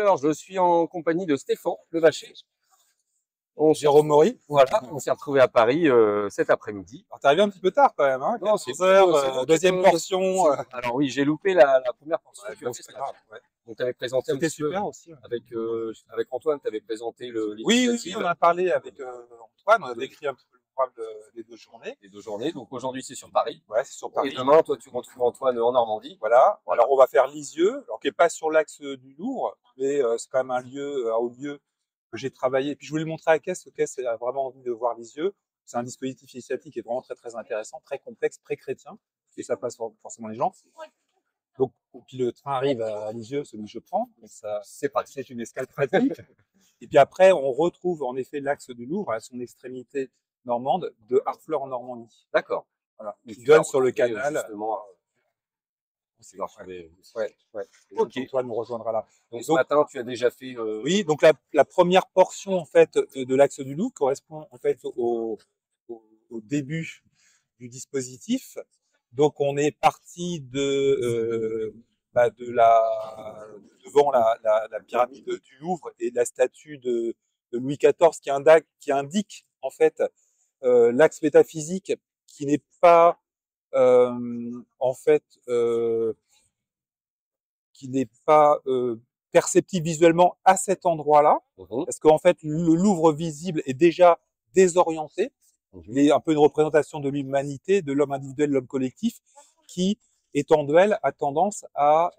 Alors, je suis en compagnie de Stéphane Levacher. Jérôme Maury. Voilà, on s'est retrouvé à Paris cet après-midi. Alors, t'es arrivé un petit peu tard quand même, hein, Non, 14 heures, deuxième portion. Alors oui, j'ai loupé la première portion. Ouais, bon, c'est pas grave, ouais. Donc, tu avais présenté un C'était petit peu super aussi. Ouais. avec Antoine, tu avais présenté Oui, l'initiative. on a parlé avec Antoine, on a décrit un petit peu le programme des 2 journées. Les 2 journées. Donc aujourd'hui, c'est sur Paris. Ouais, c'est sur Paris. Et demain, toi, tu retrouves Antoine en Normandie. Voilà. Alors, on va faire Lisieux, alors qui n'est pas sur l'axe du Louvre, mais c'est quand même un haut lieu que j'ai travaillé. Et puis, je voulais le montrer à Caisse, parce que Caisse a vraiment envie de voir Lisieux. C'est un dispositif initiatique qui est vraiment très, très intéressant, très complexe, très chrétien, et ça passe forcément les gens. Donc, puis le train arrive à Lisieux, celui que je prends, donc ça, c'est une escale pratique. Et puis après, on retrouve en effet l'axe du Louvre à son extrémité normande de Harfleur en Normandie. D'accord. Voilà. Qui donne sur le canal. Justement, C'est ouais. Ok. Antoine nous rejoindra là. Donc, ce matin, tu as déjà fait. Oui, donc la première portion en fait de l'axe du Louvre correspond en fait au début du dispositif. Donc on est parti devant la pyramide du Louvre et la statue de Louis XIV qui indique en fait l'axe métaphysique qui n'est pas en fait qui n'est pas perceptible visuellement à cet endroit-là, parce qu'en fait le Louvre visible est déjà désorienté. Il est un peu une représentation de l'humanité, de l'homme individuel, de l'homme collectif, qui, étant duel, a tendance à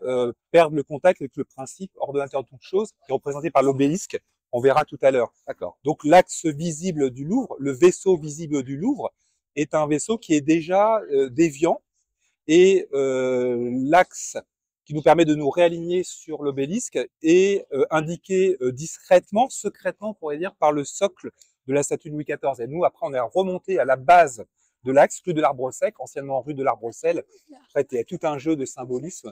perdre le contact avec le principe ordonnateur de toute chose, qui est représenté par l'obélisque. On verra tout à l'heure. D'accord. Donc l'axe visible du Louvre, le vaisseau visible du Louvre, est un vaisseau qui est déjà déviant, et l'axe qui nous permet de nous réaligner sur l'obélisque est indiqué discrètement, secrètement, on pourrait dire, par le socle de la statue de Louis XIV. Et nous, après, on est remonté à la base de l'axe, rue de l'Arbre Sec, anciennement rue de l'Arbre Sel. Après, il y a tout un jeu de symbolisme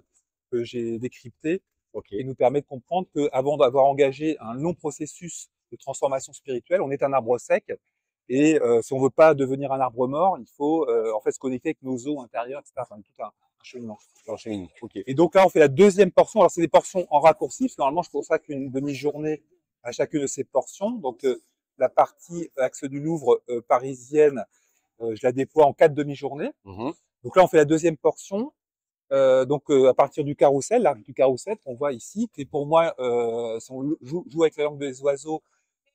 que j'ai décrypté, qui nous permet de comprendre qu'avant d'avoir engagé un long processus de transformation spirituelle, on est un arbre sec. Et si on veut pas devenir un arbre mort, il faut en fait se connecter avec nos os intérieurs, etc. Enfin, tout un cheminement. Okay. Et donc là, on fait la deuxième portion. Alors, c'est des portions en raccourci, parce que normalement, je consacre une demi-journée à chacune de ces portions. Donc, la partie axe du Louvre parisienne, je la déploie en 4 demi-journées. Donc là, on fait la deuxième portion. À partir du carrousel, l'arc du carrousel qu'on voit ici, qui est pour moi, si on joue avec la langue des oiseaux,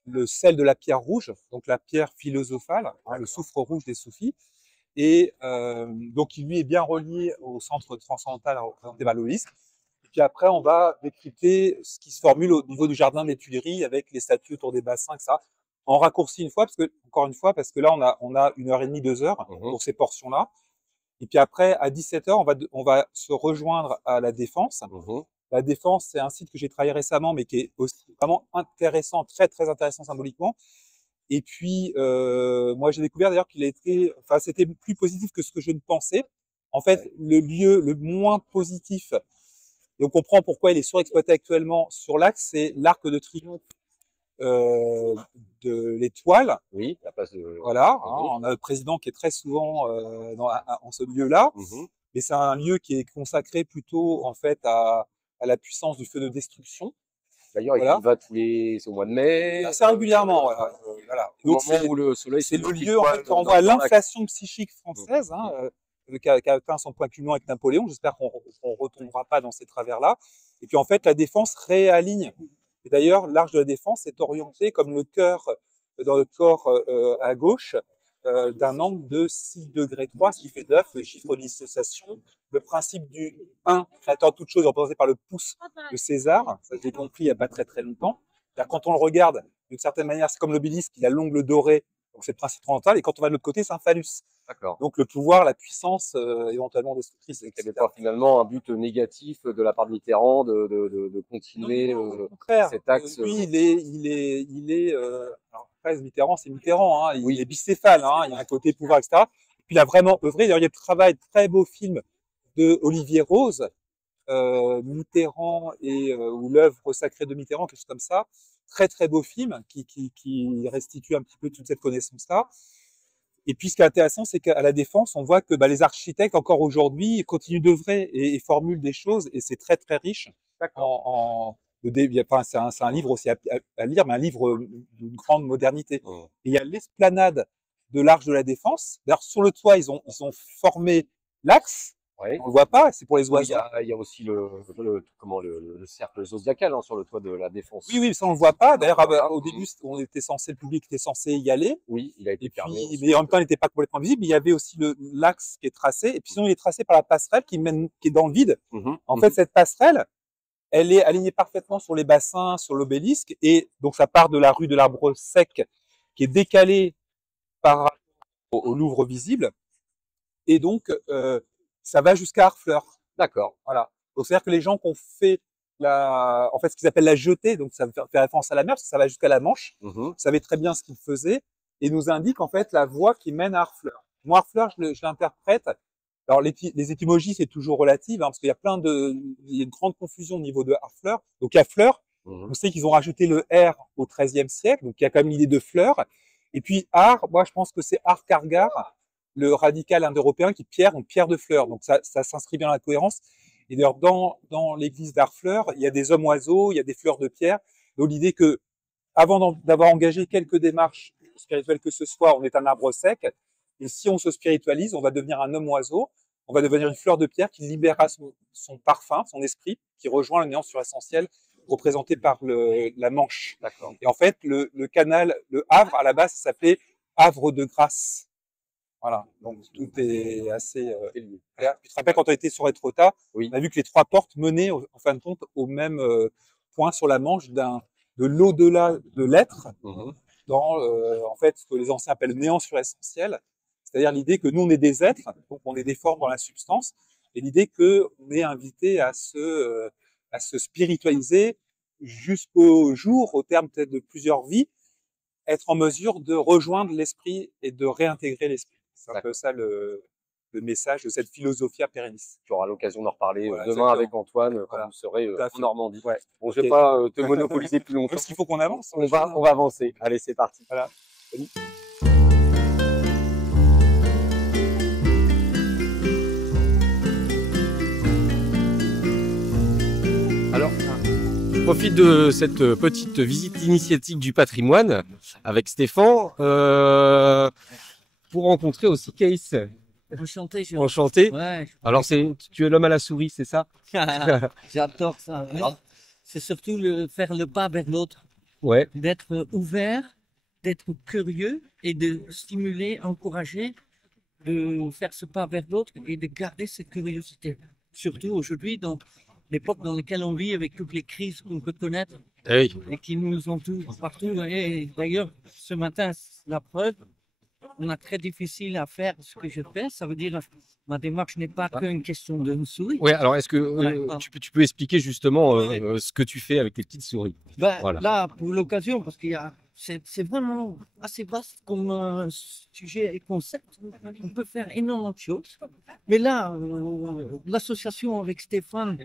le sel de la pierre rouge, donc la pierre philosophale, hein, le soufre rouge des soufis. Et donc, il lui est bien relié au centre transcendantal représenté par l'obélisque. Et puis après, on va décrypter ce qui se formule au niveau du jardin des Tuileries avec les statues autour des bassins, etc. En raccourci parce que là, on a 1h30, 2 heures pour ces portions-là. Et puis après, à 17h, on va se rejoindre à la Défense. La Défense, c'est un site que j'ai travaillé récemment, mais qui est aussi vraiment intéressant, très, très intéressant symboliquement. Et puis, moi, j'ai découvert d'ailleurs c'était plus positif que ce que je ne pensais. En fait, le lieu le moins positif, et on comprend pourquoi il est surexploité actuellement sur l'axe, c'est l'Arc de Triomphe de l'Étoile. Oui, la place de. Voilà, on a le président qui est très souvent en ce lieu-là. Mais c'est un lieu qui est consacré plutôt, en fait, à la puissance du feu de destruction. D'ailleurs, il va c'est au mois de mai. Assez régulièrement, voilà. Donc, au moment où le soleil c'est le lieu en fait, qui renvoie à l'inflation psychique française, qui a atteint son point culminant avec Napoléon. J'espère qu'on ne retombera pas dans ces travers-là. Et puis en fait, la Défense réaligne. Et d'ailleurs, l'arche de la Défense est orientée comme le cœur, dans le corps à gauche, d'un angle de 6 degrés 3, ce qui fait 9, le chiffre de dissociation. Le principe du 1, créateur de toute chose, représenté par le pouce de César, ça j'ai compris il n'y a pas très très longtemps. Quand on le regarde, d'une certaine manière, c'est comme l'obélisque, il a l'ongle doré, donc c'est le principe transcendantal, et quand on va de l'autre côté, c'est un phallus. Donc le pouvoir, la puissance, éventuellement destructrice. Il n'y avait pas finalement un but négatif de la part de Mitterrand de continuer cet axe. Lui, il est alors après, Mitterrand, c'est Mitterrand, hein, il est bicéphale, hein, il y a un côté pouvoir, etc. Puis il a vraiment œuvré. D'ailleurs, il y a le travail, très beau film de Olivier Rose, Mitterrand ou l'œuvre sacrée de Mitterrand, quelque chose comme ça. Très très beau film qui restitue un petit peu toute cette connaissance-là. Et puis ce qui est intéressant, c'est qu'à la Défense, on voit que les architectes encore aujourd'hui continuent d'œuvrer et formulent des choses, et c'est très très riche enfin, c'est un livre aussi à lire, mais un livre d'une grande modernité. Et il y a l'esplanade de l'Arche de la Défense. D'ailleurs, sur le toit, ils ont formé l'axe. Ouais. On le voit pas, c'est pour les oiseaux. Il y a aussi le cercle zodiacal sur le toit de la Défense. Oui, ça on le voit pas. D'ailleurs, au début, le public était censé y aller. Oui, il a été fermé. Mais en même temps, il n'était pas complètement visible. Il y avait aussi l'axe qui est tracé. Et puis sinon, il est tracé par la passerelle qui est dans le vide. En fait, cette passerelle, elle est alignée parfaitement sur les bassins, sur l'obélisque. Et donc, ça part de la rue de l'Arbre Sec qui est décalée par rapport au Louvre visible. Et donc, ça va jusqu'à Harfleur. D'accord. Voilà. Donc, c'est-à-dire que les gens qui ont fait en fait, ce qu'ils appellent la jetée, donc ça fait référence à la mer, parce que ça va jusqu'à la Manche, savaient très bien ce qu'ils faisaient, et nous indique, en fait, la voie qui mène à Harfleur. Moi, Harfleur, je l'interprète. Alors, les étymologies, c'est toujours relative, parce qu'il y a il y a une grande confusion au niveau de Harfleur. Donc, à Fleur, on sait qu'ils ont rajouté le R au XIIIe siècle, donc il y a quand même l'idée de fleur. Et puis, Ar, moi, je pense que c'est Ar-Kargar, le radical indo-européen qui pierre de fleurs. Donc ça s'inscrit bien dans la cohérence. Et d'ailleurs, dans l'église d'Harfleur, il y a des hommes-oiseaux, il y a des fleurs de pierre. Donc l'idée que, avant d'avoir engagé quelques démarches spirituelles que ce soit, on est un arbre sec. Et si on se spiritualise, on va devenir un homme-oiseau. On va devenir une fleur de pierre qui libérera son parfum, son esprit, qui rejoint le néant suressentiel représenté par la Manche. Et en fait, le canal, le Havre, à la base, ça s'appelait Havre de Grâce. Voilà, donc tout est assez lié. Tu te rappelles quand on était sur Étretat, on a vu que les 3 portes menaient en fin de compte au même point sur la Manche de l'au-delà de l'être, dans en fait ce que les anciens appellent le néant suressentiel, c'est-à-dire l'idée que nous on est des êtres, donc on est des formes dans la substance, et l'idée que on est invité à se spiritualiser jusqu'au jour, au terme peut-être de plusieurs vies, être en mesure de rejoindre l'esprit et de réintégrer l'esprit. C'est un peu ça le message de cette philosophia perennis. Tu auras l'occasion d'en reparler demain avec Antoine quand vous serez en Normandie. Ouais. Bon, je vais pas te monopoliser plus longtemps. Parce qu'il faut qu'on avance. On va avancer. Allez, c'est parti. Voilà. Salut. Alors, je profite de cette petite visite initiatique du patrimoine avec Stéphane pour rencontrer aussi Case. Enchanté, Jean. Enchanté. Ouais. Alors, tu es l'homme à la souris, c'est ça? J'adore ça. C'est surtout faire le pas vers l'autre. Ouais. D'être ouvert, d'être curieux et de stimuler, encourager, de faire ce pas vers l'autre et de garder cette curiosité. Surtout aujourd'hui, dans l'époque dans laquelle on vit, avec toutes les crises qu'on peut connaître et qui nous entourent partout. Et d'ailleurs, ce matin, c'est la preuve. On a très difficile à faire ce que je fais. Ça veut dire ma démarche n'est pas qu'une question de souris. Oui, alors est-ce que tu peux expliquer justement ce que tu fais avec les petites souris? Voilà. Là, pour l'occasion, parce qu'il y a, c'est vraiment assez vaste comme sujet et concept. On peut faire énormément de choses. Mais là, l'association avec Stéphane,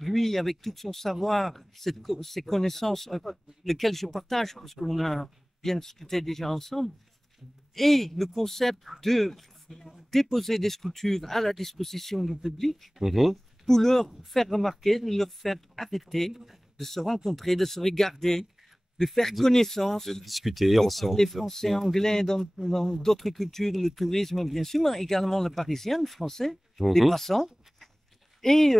lui, avec tout son savoir, ses connaissances, lesquelles je partage, parce qu'on a bien discuté déjà ensemble, et le concept de déposer des sculptures à la disposition du public pour leur faire remarquer, de leur faire arrêter, de se rencontrer, de se regarder, de faire connaissance, de discuter ensemble. Les Français, Anglais, dans d'autres cultures, le tourisme bien sûr, mais également le Parisien, le Français, les passants. Et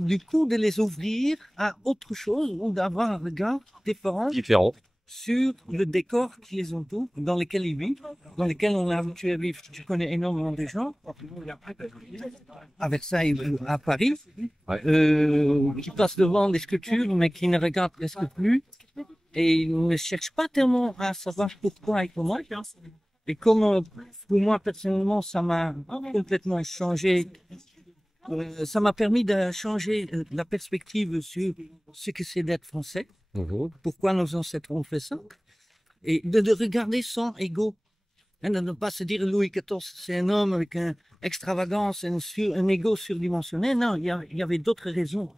du coup, de les ouvrir à autre chose ou d'avoir un regard différent sur le décor qui les entoure, dans lequel ils vivent, dans lequel on est habitué à vivre. Je connais énormément de gens, à Versailles, à Paris, qui passent devant des sculptures, mais qui ne regardent presque plus, et ils ne cherchent pas tellement à savoir pourquoi et comment. Et comme pour moi, personnellement, ça m'a complètement changé, ça m'a permis de changer la perspective sur ce que c'est d'être français. Pourquoi nos ancêtres ont fait ça, et de regarder sans ego, et de ne pas se dire Louis XIV c'est un homme avec une extravagance, un ego surdimensionné. Non, il y avait d'autres raisons.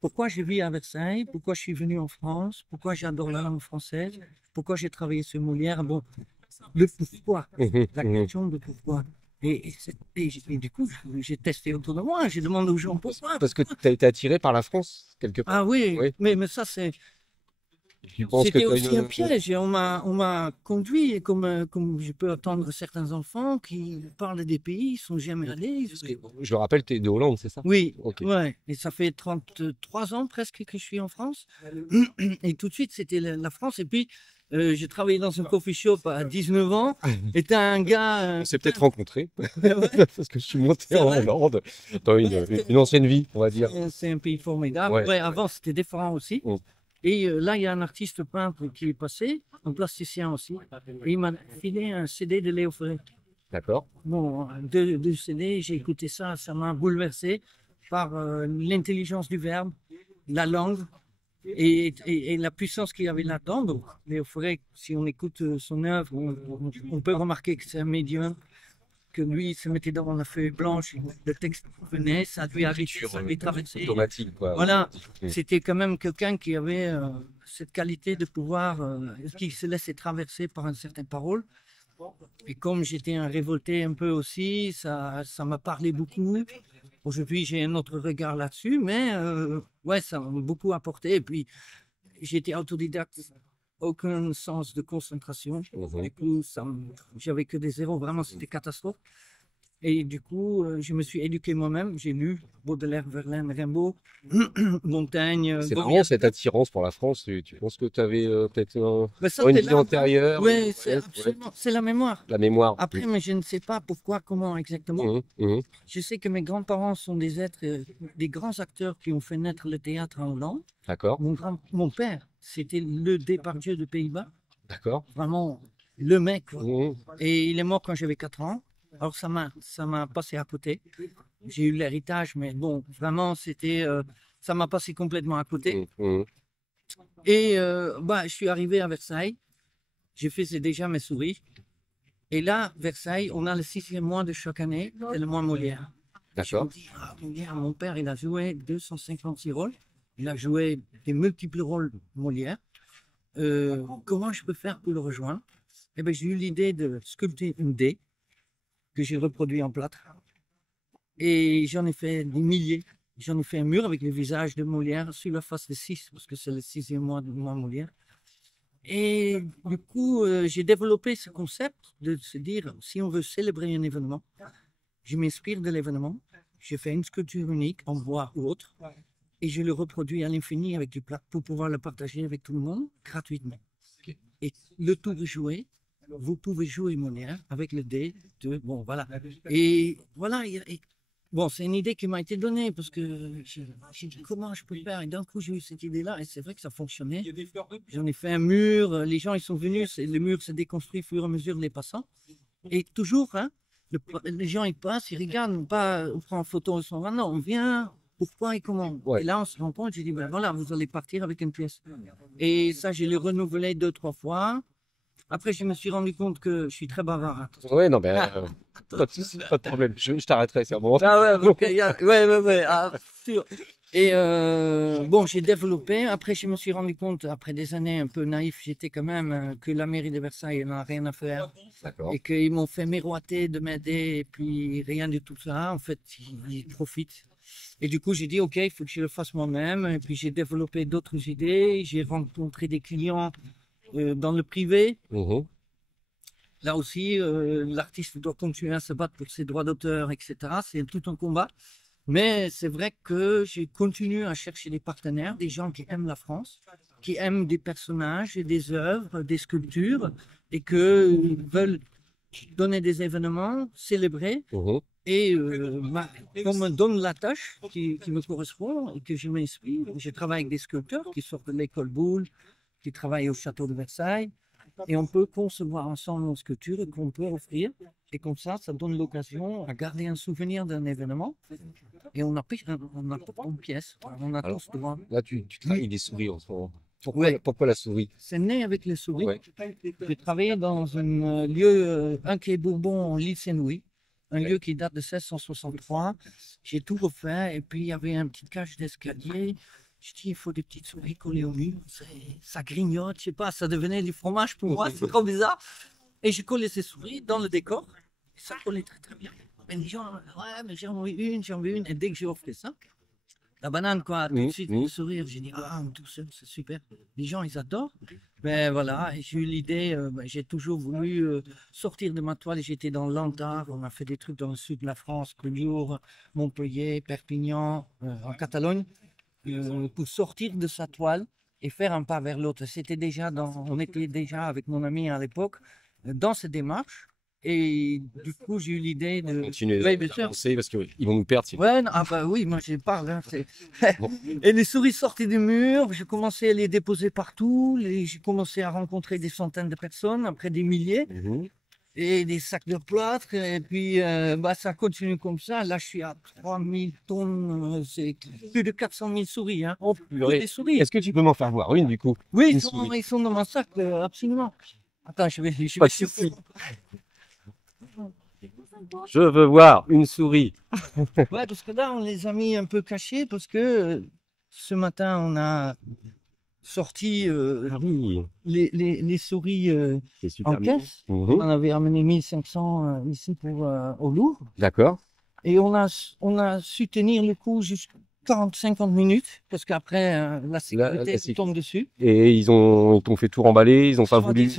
Pourquoi je vis à Versailles, pourquoi je suis venu en France, pourquoi j'adore la langue française, pourquoi j'ai travaillé sur Molière. Bon, le pourquoi, la question de pourquoi. Et du coup, j'ai testé autour de moi, j'ai demandé aux gens pourquoi. Parce que tu as été attiré par la France, quelque part. Ah oui, Oui. mais ça, Tu penses que c'était tu as aussi un une... piège. Et on m'a conduit, et comme je peux attendre certains enfants qui parlent des pays, ils sont jamais allés. Je le rappelle, tu es de Hollande, c'est ça? Oui, Ok. ouais. Et ça fait 33 ans presque que je suis en France. Et tout de suite, c'était la France. Et puis, j'ai travaillé dans un coffee shop à 19 ans. Et t'as un gars. On s'est peut-être rencontrés, Ouais, parce que je suis monté c'est en vrai. Hollande dans une ancienne vie, on va dire. C'est un pays formidable. Ouais. Ouais, avant, c'était différent aussi. Mm. Et là, il y a un artiste peintre qui est passé, un plasticien aussi. Et il m'a filé un CD de Léo Ferré. D'accord. Bon, deux CD, j'ai écouté ça, ça m'a bouleversé par l'intelligence du verbe, la langue et la puissance qu'il y avait là-dedans. Donc, Léo Ferré, si on écoute son œuvre, on peut remarquer que c'est un médium, que lui, il se mettait devant la feuille blanche, le texte venait, ça lui arrivait, ça lui traversait. Automatique, quoi. Voilà, Mm. c'était quand même quelqu'un qui avait cette qualité de pouvoir, qui se laissait traverser par une certaine parole. Et comme j'étais un révolté un peu aussi, ça m'a parlé beaucoup. Aujourd'hui, j'ai un autre regard là-dessus, mais ouais, ça m'a beaucoup apporté. Et puis, j'étais autodidacte, aucun sens de concentration. Mhm. Du coup, j'avais que des zéros, vraiment, c'était catastrophe. Et du coup, je me suis éduqué moi-même. J'ai lu Baudelaire, Verlaine, Rimbaud, Montaigne, C'est Gauguin. marrant cette attirance pour la France. Tu penses que tu avais peut-être Mais ça, une c'est vie là, antérieure? oui, c'est Ouais, absolument, c'est la mémoire. la mémoire. Après, mais je ne sais pas pourquoi, comment exactement. Mhm, mhm. Je sais que mes grands-parents sont des êtres, des grands acteurs qui ont fait naître le théâtre en Hollande. D'accord, Mon père, c'était le Depardieu de Pays-Bas, d'accord. vraiment le mec, quoi. Mhm, Et il est mort quand j'avais 4 ans. Alors ça m'a passé à côté. J'ai eu l'héritage, mais bon, vraiment, ça m'a passé complètement à côté. mhm, mhm. Et bah, je suis arrivé à Versailles. J'ai fait déjà mes souris. Et là, Versailles, on a le 6e mois de chaque année, c'est le mois Molière. Je me D'accord. dis, ah, Molière, mon père, il a joué 256 rôles. Il a joué des multiples rôles Molière. Comment je peux faire pour le rejoindre? Eh ben, j'ai eu l'idée de sculpter une dé que j'ai reproduit en plâtre. Et j'en ai fait des milliers. J'en ai fait un mur avec le visage de Molière sur la face de 6, parce que c'est le 6e mois de mois Molière. Et du coup, j'ai développé ce concept de se dire, si on veut célébrer un événement, je m'inspire de l'événement, je fais une sculpture unique en bois ou autre, et je le reproduis à l'infini avec du plâtre pour pouvoir le partager avec tout le monde gratuitement. Et le tour est joué, vous pouvez jouer Molière avec le dé de... Bon, voilà. Et voilà, bon, c'est une idée qui m'a été donnée parce que j'ai dit comment je peux le faire. Et d'un coup, j'ai eu cette idée-là et c'est vrai que ça fonctionnait. J'en ai fait un mur, les gens ils sont venus, le mur s'est déconstruit au fur et à mesure les passants. Et toujours, hein, les gens ils passent, ils regardent, pas on prend en photo, ils sont là, non, on vient, pourquoi et comment. Ouais. Et là, on se rend compte, j'ai dit, ben voilà, vous allez partir avec une pièce. Et ça, je l'ai renouvelé 2-3 fois. Après, je me suis rendu compte que je suis très bavard, hein. Ouais, non, mais pas de souci, pas de problème. Je t'arrêterai, c'est un moment. Ah ouais, ok, ouais, ah, sûr. Et bon, j'ai développé. Après, je me suis rendu compte, après des années un peu naïf, j'étais quand même que la mairie de Versailles n'a rien à faire D'accord. et qu'ils m'ont fait miroiter de m'aider et puis rien de tout ça. En fait, ils profitent. Et du coup, j'ai dit, OK, il faut que je le fasse moi-même. Et puis, j'ai développé d'autres idées. J'ai rencontré des clients dans le privé. Mhm. Là aussi, l'artiste doit continuer à se battre pour ses droits d'auteur, etc. C'est tout un combat. Mais c'est vrai que j'ai continué à chercher des partenaires, des gens qui aiment la France, qui aiment des personnages et des œuvres, des sculptures, et qui veulent donner des événements, célébrer. Mhm. Et qu'on me donne la tâche qui me correspond et que je m'inspire. Je travaille avec des sculpteurs qui sortent de l'école Boulle, qui travaillent au château de Versailles. Et on peut concevoir ensemble une sculpture qu'on peut offrir. Et comme ça donne l'occasion à garder un souvenir d'un événement. Et on a pas une pièce. On a Alors, tous droit. Là, tu travailles des souris en ce moment. Ouais. Pourquoi la souris? C'est né avec les souris. Ouais. J'ai travaillé dans un lieu, un quai Bourbon, l'île Saint-Louis. Un lieu qui date de 1663. J'ai tout refait. Et puis, il y avait un petit cage d'escalier. Je dis, il faut des petites souris collées au mur. Ça grignote, je sais pas, ça devenait du fromage pour moi, c'est trop bizarre. Et j'ai collé ces souris dans le décor. Ça collait très très bien. Et les gens, ouais, mais j'en veux une, j'en veux une. Et dès que j'ai offert ça, la banane, quoi, tout de suite, le sourire, j'ai dit, ah, tout ça, c'est super. Les gens, ils adorent. Ben voilà, et j'ai eu l'idée, j'ai toujours voulu sortir de ma toile. J'étais dans l'Antar, on a fait des trucs dans le sud de la France, Collioure, Montpellier, Perpignan, en Catalogne, pour sortir de sa toile et faire un pas vers l'autre. On était déjà avec mon ami à l'époque dans cette démarche. Et du coup, j'ai eu l'idée de continuer ouais, bien sûr. d'avancer parce qu'ils vont nous perdre. Ouais, non, ah bah oui, moi je parle. Hein, Bon. Et les souris sortaient du mur, j'ai commencé à les déposer partout, j'ai commencé à rencontrer des centaines de personnes, après des milliers, et des sacs de plâtre, et puis bah, ça continue comme ça. Là, je suis à 3000 tonnes, c'est plus de 400 000 souris. Hein. Oh, purée. Des souris. Est-ce que tu peux m'en faire voir une du coup? Oui, Une ils sont dans mon sac, absolument. Attends, je vais Pas de souci. Je veux voir une souris. Ouais, parce que là, on les a mis un peu cachés parce que ce matin, on a sorti Ah oui, les souris c'est super en mignon. caisse. On en avait ramené 1500 ici au Louvre. D'accord. Et on a su tenir le coup jusqu'à 40-50 minutes parce qu'après, la sécurité sécurité. tombe dessus. Et ils t'ont fait tout remballer, ils ont pas voulu.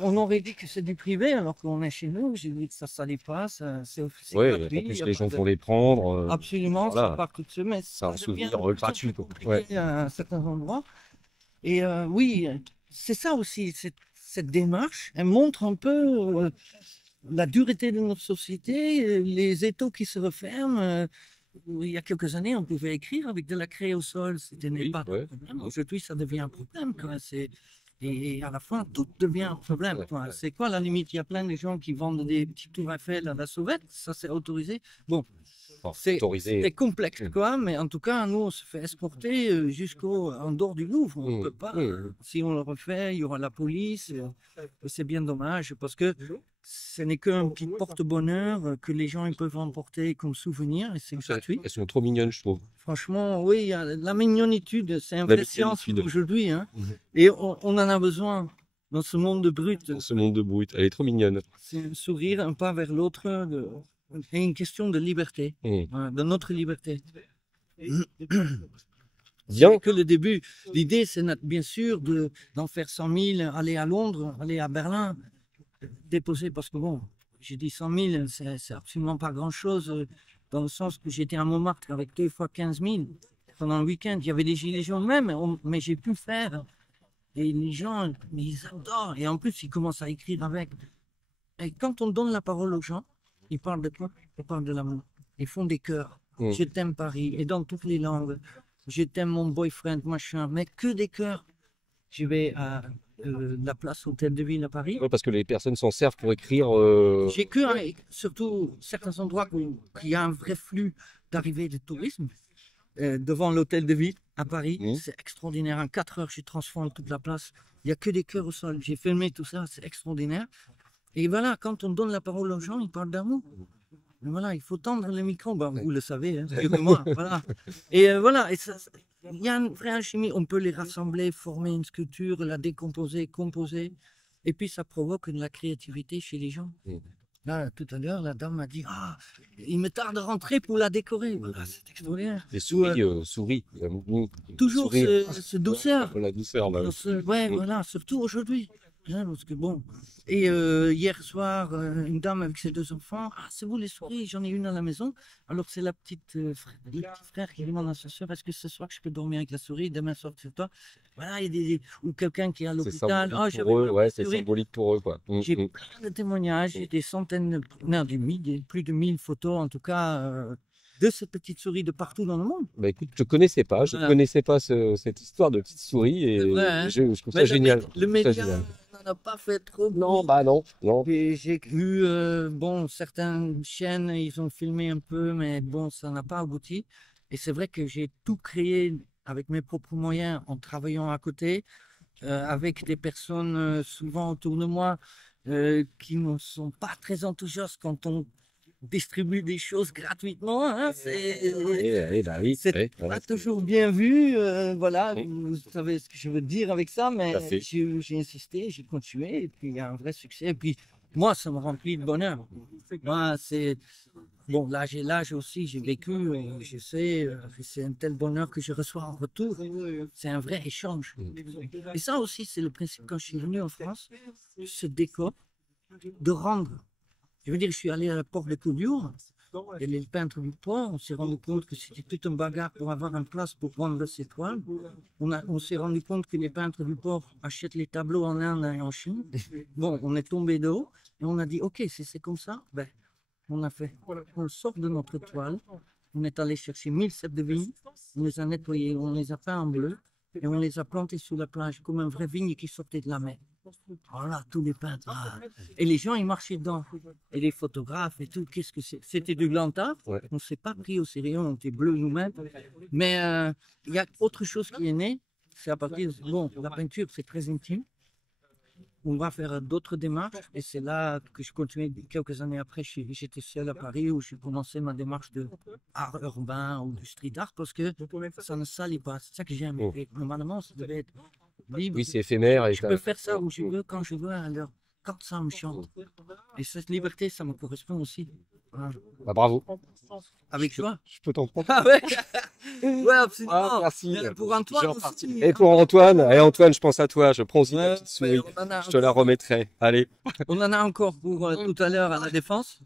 On aurait dit que c'est du privé alors qu'on est chez nous. J'ai dit que ça n'allait pas, c'est Ouais, en gratuit. plus y a les pas gens de- vont les prendre. Absolument, voilà. ça part tout de suite, mais C'est un ça souvenir devient de plus en gratuit, plus quoi. compliqué à certains endroits. Et oui, c'est ça aussi, cette démarche, elle montre un peu la dureté de notre société, les étaux qui se referment. Il y a quelques années, on pouvait écrire avec de la craie au sol, c'était pas un problème. Aujourd'hui, ça devient un problème. Quoi. Et à la fin, tout devient un problème. Quoi. C'est quoi la limite? Il y a plein de gens qui vendent des petits tours Eiffel à la sauvette, ça c'est autorisé. Bon, c'est complexe, quoi, mais en tout cas, nous, on se fait escorter en dehors du Louvre. On ne peut pas. Si on le refait, il y aura la police. Et c'est bien dommage parce que ce n'est qu'un petit porte-bonheur que les gens ils peuvent emporter comme souvenir et c'est gratuit. Elles sont trop mignonnes, je trouve. Franchement, oui, la mignonitude, c'est une vraie science aujourd'hui. Hein. Et on en a besoin dans ce monde de brut. Dans ce monde de brut, elle est trop mignonne. C'est un sourire, un pas vers l'autre. C'est une question de liberté, de notre liberté. Bien que le début, l'idée c'est bien sûr d'en faire 100 000, aller à Londres, aller à Berlin, déposer, parce que bon, j'ai dit 100 000, c'est absolument pas grand chose, dans le sens que j'étais à Montmartre avec 2 fois 15 000 pendant le week-end. Il y avait des gilets jaunes même, mais j'ai pu faire. Et les gens, ils adorent. Et en plus, ils commencent à écrire avec. Et quand on donne la parole aux gens, ils parlent de quoi? Ils parlent de l'amour. Ils font des chœurs. Je t'aime Paris, et dans toutes les langues. Je t'aime mon boyfriend, machin, mais que des chœurs. Je vais à la place Hôtel de Ville à Paris. Ouais, parce que les personnes s'en servent pour écrire. J'ai que, surtout certains endroits où il y a un vrai flux d'arrivée de tourisme. Devant l'Hôtel de Ville à Paris, c'est extraordinaire. En 4 heures, je transforme toute la place. Il n'y a que des chœurs au sol. J'ai filmé tout ça, c'est extraordinaire. Et voilà, quand on donne la parole aux gens, ils parlent d'amour. Mais voilà, il faut tendre le micro, ben, vous le savez, hein, mieux que moi. Voilà. Et voilà, il y a une vraie alchimie. On peut les rassembler, former une sculpture, la décomposer, composer. Et puis ça provoque de la créativité chez les gens. Là, tout à l'heure, la dame m'a dit ah, il me tarde de rentrer pour la décorer. Voilà, c'est extraordinaire. Les souris. Toujours ce douceur. La douceur, là. Ouais, voilà, surtout aujourd'hui. Hein, parce que bon. Et hier soir, une dame avec ses 2 enfants, ah, c'est vous les souris, j'en ai une à la maison. Alors c'est le petit frère qui demande à sa soeur, est-ce que ce soir je peux dormir avec la souris, demain soir c'est toi. Voilà, il y a ou quelqu'un qui est à l'hôpital. C'est symbolique pour eux, quoi. J'ai plein de témoignages, j'ai des centaines, non, plus de 1000 photos en tout cas. De cette petite souris de partout dans le monde. Bah écoute, je connaissais pas cette histoire de petite souris et hein. je trouve ça génial. Le média n'en a pas fait trop. Non, bah non. J'ai vu, bon, certaines chaînes, ils ont filmé un peu, mais bon, ça n'a pas abouti. Et c'est vrai que j'ai tout créé avec mes propres moyens en travaillant à côté, avec des personnes souvent autour de moi qui ne sont pas très enthousiastes quand on distribue des choses gratuitement, hein, c'est pas toujours bien vu, voilà, vous savez ce que je veux dire avec ça, mais j'ai insisté, j'ai continué, et puis il y a un vrai succès, et puis moi, ça me remplit de bonheur. Moi, c'est bon, là, j'ai l'âge aussi, j'ai vécu, je sais, c'est un tel bonheur que je reçois en retour. C'est un vrai échange. Et ça aussi, c'est le principe quand je suis venu en France, ce décor, de rendre. Je veux dire, je suis allé à la porte de Collioure, et les peintres du port, on s'est rendu compte que c'était tout un bagarre pour avoir une place pour prendre ces toiles. On s'est rendu compte que les peintres du port achètent les tableaux en Inde et en Chine. Bon, on est tombé de haut et on a dit, OK, si c'est comme ça, ben, on a fait. On sort de notre toile. On est allé chercher 1000 cèpes de vigne. On les a nettoyés, on les a peints en bleu et on les a plantés sur la plage comme un vrai vigne qui sortait de la mer. Voilà, tous les peintres. Ah. Et les gens, ils marchaient dedans. Et les photographes et tout, qu'est-ce que c'est? C'était du grand art. On ne s'est pas pris au sérieux, on était bleus nous-mêmes. Mais il y a autre chose qui est née. C'est à partir de... Bon, la peinture, c'est très intime. On va faire d'autres démarches. Et c'est là que je continuais quelques années après. J'étais seul à Paris où j'ai commencé ma démarche de art urbain ou de street art parce que ça ne salit pas. C'est ça que j'aime. Normalement, ça devait être libre. Oui, c'est éphémère. Et je peux faire ça où je veux, quand je veux, à l'heure, quand ça me chante. Et cette liberté, ça me correspond aussi. Voilà. Bah, bravo. Avec joie. Je peux t'en prendre. Ah ouais, ouais, absolument. Ah, merci. Pour Antoine aussi. Et pour Antoine, allez Antoine, je pense à toi. Je prends aussi ta petite souris. Je te la remettrai. Allez. On en a encore pour tout à l'heure à la Défense.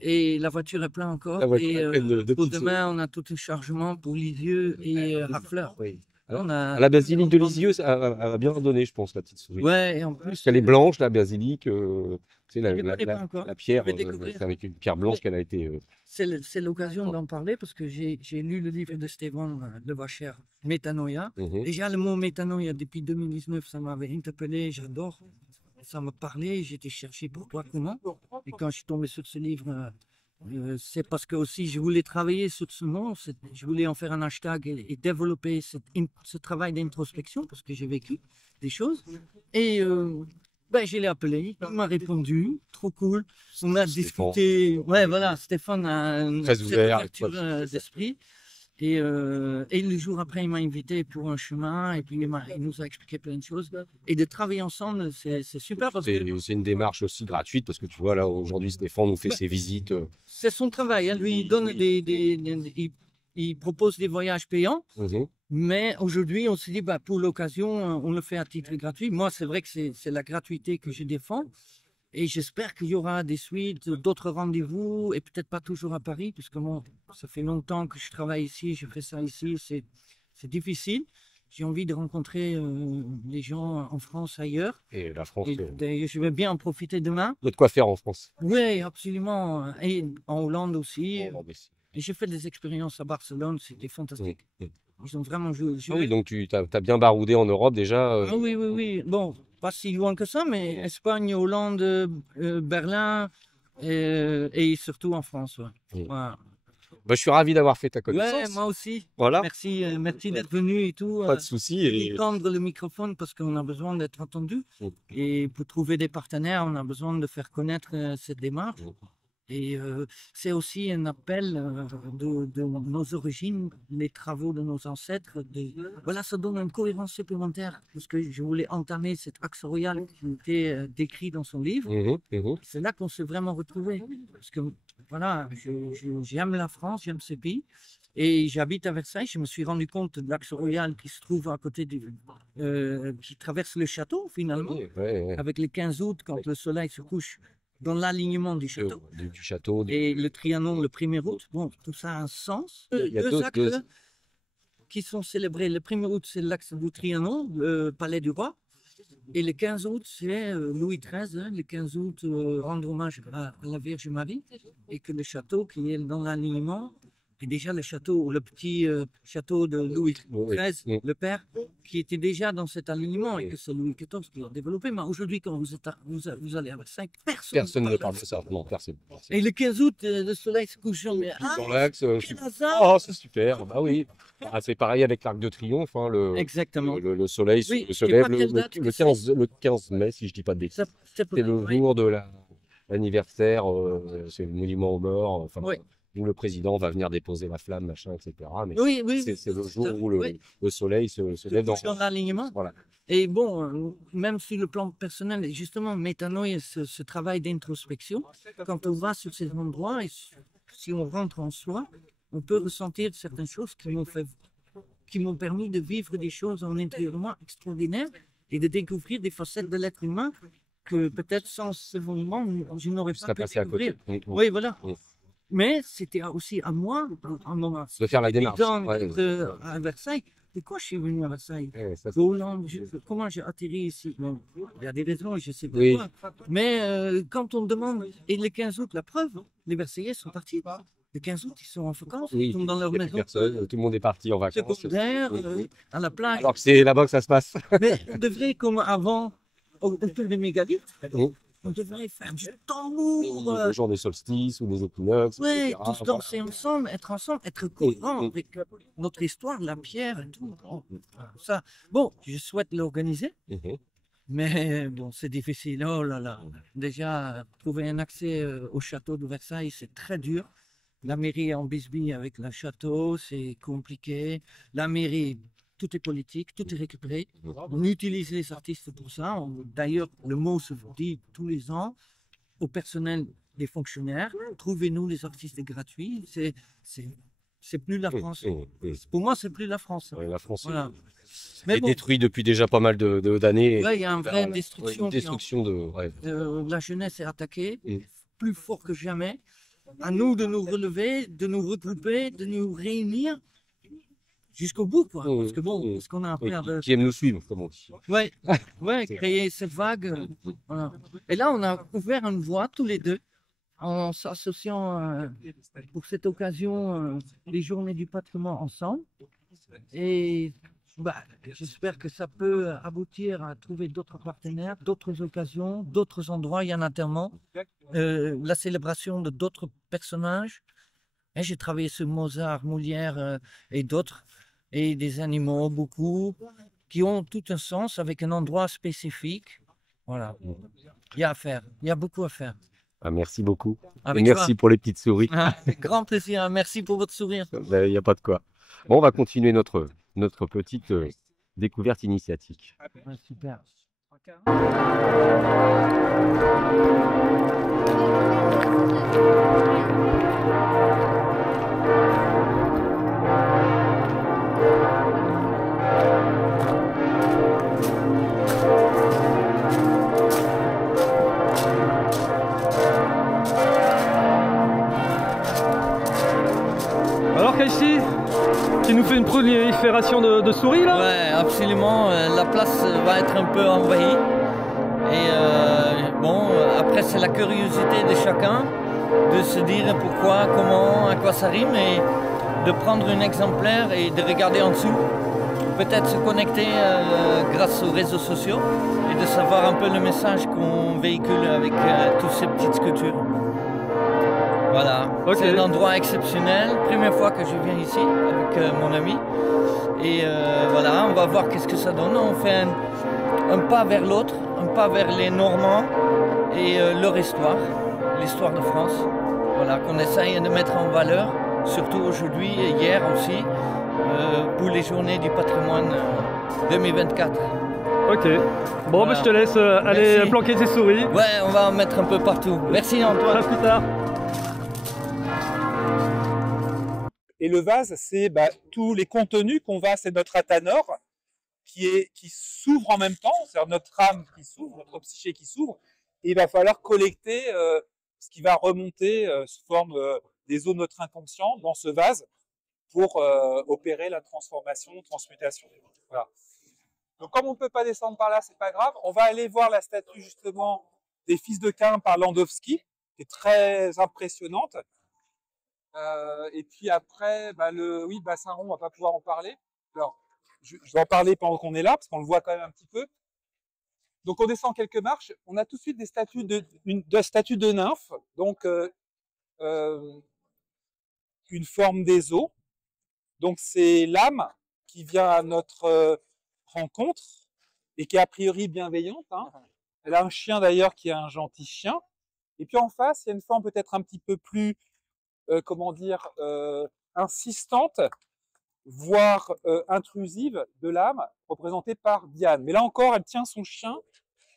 Et la voiture est pleine encore. La voiture est pleine de pour demain, on a tout un chargement pour Lisieux et Harfleur. Oui. Alors, la basilique de Lisieux, elle va bien donner, je pense, la petite souris. Ouais, et en plus. Elle est blanche, la basilique. Tu sais, la pierre, c'est avec une pierre blanche qu'elle a été. C'est l'occasion d'en parler parce que j'ai lu le livre de Stéphane Levacher, Métanoïa. Déjà, le mot Métanoïa, depuis 2019, ça m'avait interpellé, j'adore. Ça me parlait, j'étais cherché pourquoi, comment. Et quand je suis tombé sur ce livre, c'est parce que aussi je voulais travailler sur ce nom, je voulais en faire un hashtag et développer ce travail d'introspection parce que j'ai vécu des choses. Et ben, je l'ai appelé, il m'a répondu, trop cool. On a discuté, ouais voilà, Stéphane a une ouverture d'esprit. Et le jour après, il m'a invité pour un chemin et puis il nous a expliqué plein de choses. Et de travailler ensemble, c'est super. C'est une démarche aussi gratuite parce que tu vois, là, aujourd'hui, Stéphane nous fait ses visites. C'est son travail. Hein. Lui, il donne il propose des voyages payants. Mais aujourd'hui, on s'est dit, bah, pour l'occasion, on le fait à titre gratuit. Moi, c'est vrai que c'est la gratuité que je défends. Et j'espère qu'il y aura des suites, d'autres rendez-vous, et peut-être pas toujours à Paris, puisque moi, ça fait longtemps que je travaille ici, je fais ça ici, c'est difficile. J'ai envie de rencontrer les gens en France, ailleurs. Et la France. Et je vais bien en profiter demain. Il y a de quoi faire en France. Oui, absolument. Et en Hollande aussi. Et j'ai fait des expériences à Barcelone, c'était fantastique. Ils ont vraiment joué. Ah oui, donc tu as bien baroudé en Europe déjà. Ah oui, oui, oui. Bon, pas si loin que ça, mais Espagne, Hollande, Berlin et surtout en France. Ouais. Voilà. Bah, je suis ravi d'avoir fait ta connaissance. Ouais, moi aussi. Voilà. Merci d'être venu et tout. Pas de souci. Et prendre le microphone parce qu'on a besoin d'être entendu. Et pour trouver des partenaires, on a besoin de faire connaître cette démarche. Et c'est aussi un appel de nos origines, les travaux de nos ancêtres. Voilà, ça donne une cohérence supplémentaire parce que je voulais entamer cet axe royal qui était décrit dans son livre. C'est là qu'on s'est vraiment retrouvés. Parce que voilà, j'aime la France, j'aime ce pays. Et j'habite à Versailles. Je me suis rendu compte de l'axe royal qui se trouve à côté qui traverse le château finalement, avec le 15 août quand le soleil se couche. Dans l'alignement du château. Du château. Et le Trianon, le 1er août, bon, tout ça a un sens. Il y a deux actes qui sont célébrés. Le 1er août, c'est l'axe du Trianon, le palais du roi. Et le 15 août, c'est Louis XIII, le 15 août, rendre hommage à la Vierge Marie. Et que le château qui est dans l'alignement, et déjà le château, le petit château de Louis XIII, le père, qui était déjà dans cet alignement et que c'est Louis XIV qui l'a développé. Mais aujourd'hui, quand vous allez à Versailles, personne ne parle de ça. Non, personne. Et le 15 août, le soleil se couche. Mais dans l'axe. Oh, c'est super. Bah oui. C'est pareil avec l'Arc de Triomphe. Hein, exactement. Le soleil se lève le 15 mai, si je ne dis pas de bêtises. C'est le jour de l'anniversaire. C'est le monument aux morts. Enfin, où le président va venir déposer la flamme, machin, etc. Mais Oui, oui, c'est le jour où le soleil se lève dans l'alignement. Voilà. Et bon, même sur le plan personnel, et justement, métanoïa, ce travail d'introspection, quand on va sur ces endroits, et si on rentre en soi, on peut ressentir certaines choses qui m'ont permis de vivre des choses en intérieurement extraordinaires et de découvrir des facettes de l'être humain que peut-être sans ce mouvement, je n'aurais pas pu découvrir. Oui, voilà. Mais c'était aussi à moi, à moment de faire la démarche. À Versailles. Et quand je suis venu à Versailles, comment j'ai atterri ici? Bon, il y a des raisons, je sais pas quoi. Mais quand on demande, et le 15 août, la preuve, les Versaillais sont partis. Le 15 août, ils sont en vacances, ils sont dans leur maison. Personne, tout le monde est parti en vacances. Secondaire, à la plage. Alors que c'est là-bas que ça se passe. Mais on devrait, comme avant, autour des mégalithes, on devrait faire du tambour. Le jour des solstices ou des équinoxes. Oui, tous danser ensemble, être cohérents avec notre histoire, la pierre et tout. Ça. Bon, je souhaite l'organiser. Mais bon, c'est difficile. Oh là là. Déjà, trouver un accès au château de Versailles, c'est très dur. La mairie est en bisbille avec le château, c'est compliqué. La mairie, tout est politique, tout est récupéré. On utilise les artistes pour ça. D'ailleurs, le mot se dit tous les ans au personnel des fonctionnaires. Trouvez-nous les artistes gratuits. C'est plus la France. Pour moi, c'est plus la France. La France voilà. est détruite depuis déjà pas mal d'années. Il y a une vraie destruction. La jeunesse est attaquée, plus fort que jamais. À nous de nous relever, de nous regrouper, de nous réunir jusqu'au bout, quoi. Parce que bon, ce qu'on a à faire. Qui aime nous suivre, comme on dit. Ouais, créer cette vague. Voilà. Et là, on a ouvert une voie tous les deux en s'associant pour cette occasion les Journées du patrimoine ensemble. Et j'espère que ça peut aboutir à trouver d'autres partenaires, d'autres occasions, d'autres endroits. Il y en a tellement. La célébration de d'autres personnages. J'ai travaillé sur Mozart, Molière et d'autres. Et des animaux, beaucoup, qui ont tout un sens avec un endroit spécifique. Voilà. Il y a à faire. Il y a beaucoup à faire. Merci beaucoup. Avec merci pour les petites souris. Grand plaisir. Merci pour votre sourire. Il n'y a pas de quoi. Bon, on va continuer notre petite découverte initiatique. Super. Alors Kaichi, tu nous fais une prolifération de souris là? Ouais, absolument. La place va être un peu envahie. Et bon, après c'est la curiosité de chacun de se dire pourquoi, comment, à quoi ça rime et de prendre un exemplaire et de regarder en dessous. Peut-être se connecter grâce aux réseaux sociaux et de savoir un peu le message qu'on véhicule avec toutes ces petites sculptures. Voilà, c'est un endroit exceptionnel, première fois que je viens ici avec mon ami. Et voilà, on va voir qu'est-ce que ça donne. On fait un pas vers l'autre, un pas vers les Normands et leur histoire, l'histoire de France. Voilà, qu'on essaye de mettre en valeur, surtout aujourd'hui et hier aussi, pour les Journées du patrimoine 2024. Ok, bon, voilà. Je te laisse aller planquer tes souris. Ouais, on va en mettre un peu partout. Merci Antoine. À plus tard. Et le vase, c'est tous les contenus qu'on va, c'est notre athanor qui s'ouvre en même temps, c'est-à-dire notre âme qui s'ouvre, notre psyché qui s'ouvre, et il va falloir collecter ce qui va remonter sous forme des eaux de notre inconscient dans ce vase pour opérer la transformation, transmutation. Voilà. Donc comme on ne peut pas descendre par là, c'est pas grave, on va aller voir la statue justement des fils de Caïn par Landowski, qui est très impressionnante. Et puis après, Saint-Rond, on va pas pouvoir en parler. Alors, je vais en parler pendant qu'on est là, parce qu'on le voit quand même un petit peu. Donc, on descend quelques marches. On a tout de suite des statues de nymphes. Donc, une forme des eaux. Donc, c'est l'âme qui vient à notre rencontre et qui est a priori bienveillante. Hein. Elle a un chien d'ailleurs qui est un gentil chien. Et puis en face, il y a une forme peut-être un petit peu plus comment dire, insistante, voire intrusive de l'âme, représentée par Diane. Mais là encore, elle tient son chien,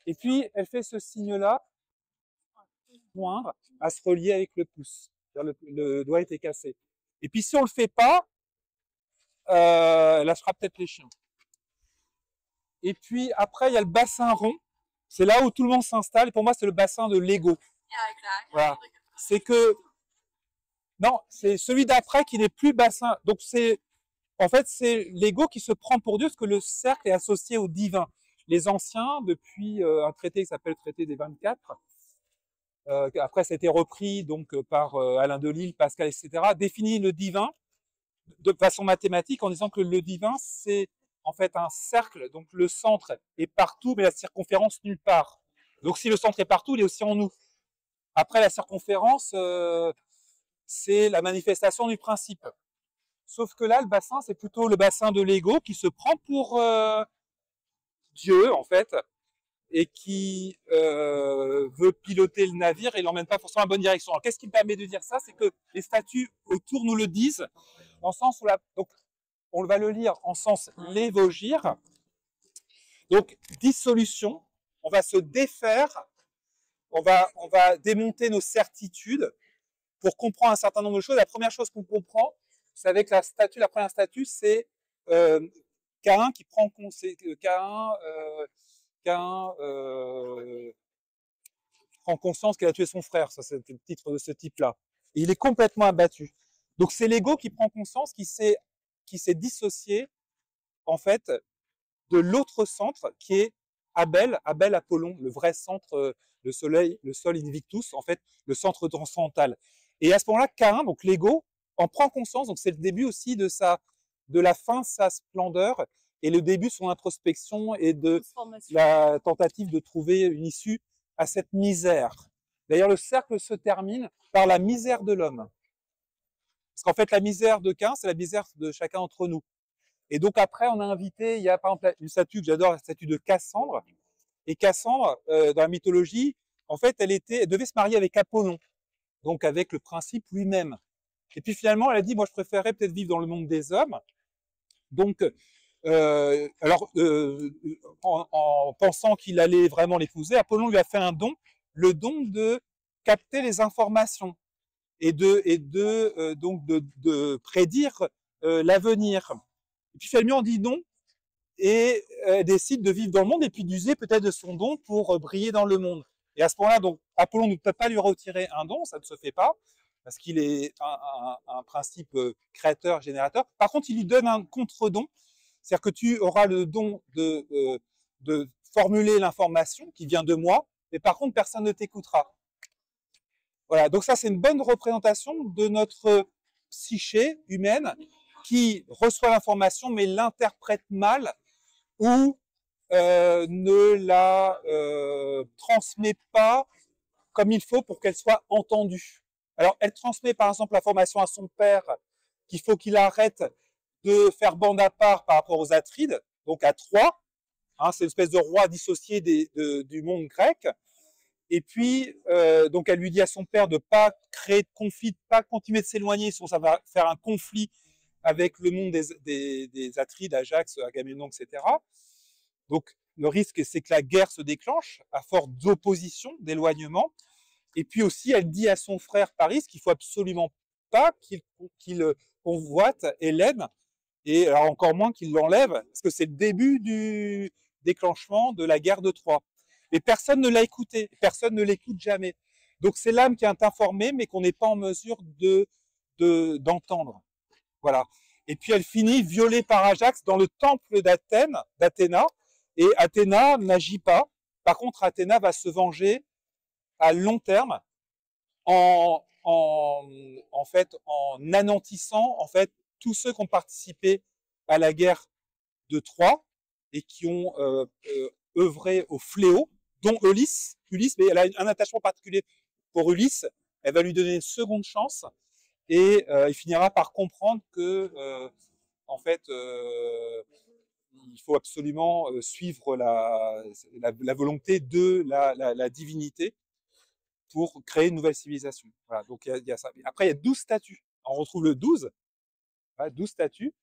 et puis elle fait ce signe-là, poindre, à se relier avec le pouce. Le doigt était cassé. Et puis si on le fait pas, elle lâchera peut-être les chiens. Et puis après, il y a le bassin rond. C'est là où tout le monde s'installe. Et pour moi, c'est le bassin de l'ego. Voilà. C'est que non, c'est celui d'après qui n'est plus bassin. Donc c'est en fait c'est l'ego qui se prend pour Dieu, parce que le cercle est associé au divin. Les anciens, depuis un traité qui s'appelle le traité des 24, après ça a été repris donc par Alain Delille, Pascal, etc., définit le divin de façon mathématique en disant que le divin c'est en fait un cercle, donc le centre est partout, mais la circonférence nulle part. Donc si le centre est partout, il est aussi en nous. Après la circonférence, c'est la manifestation du principe. Sauf que là, le bassin, c'est plutôt le bassin de l'ego qui se prend pour Dieu, en fait, et qui veut piloter le navire et l'emmène pas forcément dans la bonne direction. Alors, qu'est-ce qui me permet de dire ça? C'est que les statues autour nous le disent, en sens où donc, on va le lire en sens lévogir. Donc, dissolution, on va se défaire, on va démonter nos certitudes pour comprendre un certain nombre de choses. La première chose qu'on comprend, c'est avec la première statue, c'est Caïn qui prend prend conscience qu'il a tué son frère. Ça, c'est le titre de ce type-là. Et il est complètement abattu. Donc c'est l'ego qui prend conscience, qui s'est dissocié en fait de l'autre centre qui est Abel Apollon, le vrai centre, le sol invictus, en fait, le centre transcendantal. Et à ce moment-là, Caïn, donc l'ego, en prend conscience. Donc c'est le début aussi de la fin de sa splendeur et le début de son introspection et de la tentative de trouver une issue à cette misère. D'ailleurs, le cercle se termine par la misère de l'homme. Parce qu'en fait, la misère de Caïn, c'est la misère de chacun d'entre nous. Et donc après, on a invité, il y a par exemple une statue que j'adore, la statue de Cassandre. Et Cassandre, dans la mythologie, en fait, elle devait se marier avec Apollon, donc avec le principe lui-même. Et puis finalement, elle a dit, moi, je préférerais peut-être vivre dans le monde des hommes. Donc, en pensant qu'il allait vraiment l'épouser, Apollon lui a fait un don, le don de capter les informations et donc de prédire l'avenir. Et puis finalement, on dit non, et elle décide de vivre dans le monde et puis d'user peut-être de son don pour briller dans le monde. Et à ce moment-là, donc Apollon ne peut pas lui retirer un don, ça ne se fait pas, parce qu'il est un principe créateur, générateur. Par contre, il lui donne un contre-don, c'est-à-dire que tu auras le don de formuler l'information qui vient de moi, mais par contre, personne ne t'écoutera. Voilà, donc ça, c'est une bonne représentation de notre psyché humaine qui reçoit l'information, mais l'interprète mal ou ne la transmet pas comme il faut pour qu'elle soit entendue. Alors, elle transmet par exemple l'information à son père qu'il faut qu'il arrête de faire bande à part par rapport aux Atrides, donc à Troie. Hein, c'est une espèce de roi dissocié du monde grec. Et puis, donc, elle lui dit à son père de pas créer de conflit, de pas continuer de s'éloigner, sinon ça va faire un conflit avec le monde des Atrides, Ajax, Agamemnon, etc. Donc, le risque, c'est que la guerre se déclenche à force d'opposition, d'éloignement. Et puis aussi, elle dit à son frère Paris qu'il faut absolument pas qu'il convoite Hélène, et alors encore moins qu'il l'enlève, parce que c'est le début du déclenchement de la guerre de Troie. Et personne ne l'a écouté, personne ne l'écoute jamais. Donc c'est l'âme qui est informée, mais qu'on n'est pas en mesure d'entendre. Voilà. Et puis elle finit violée par Ajax dans le temple d'Athéna, et Athéna n'agit pas. Par contre, Athéna va se venger à long terme en anéantissant en fait tous ceux qui ont participé à la guerre de Troie et qui ont œuvré au fléau, dont Ulysse, mais elle a un attachement particulier pour Ulysse. Elle va lui donner une seconde chance et il finira par comprendre que en fait il faut absolument suivre la volonté de la divinité pour créer une nouvelle civilisation. Voilà, donc il y a ça. Après, il y a 12 statuts. On retrouve le 12, voilà, 12 statuts,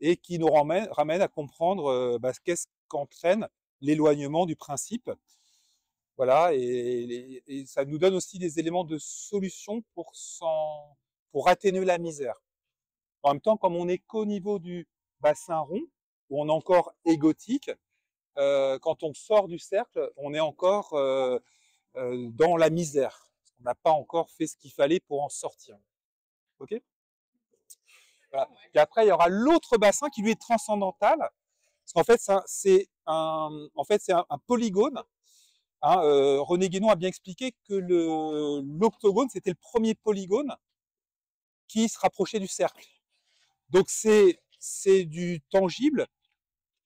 et qui nous ramènent à comprendre qu'est-ce qu'entraîne l'éloignement du principe. Voilà, et ça nous donne aussi des éléments de solution pour atténuer la misère. En même temps, comme on n'est qu'au niveau du bassin rond, où on est encore égotique, quand on sort du cercle, on est encore dans la misère. On n'a pas encore fait ce qu'il fallait pour en sortir. Ok ? Voilà. Et après, il y aura l'autre bassin qui lui est transcendantal, parce qu'en fait, c'est un polygone. Hein, René Guénon a bien expliqué que l'octogone, c'était le premier polygone qui se rapprochait du cercle. Donc c'est du tangible,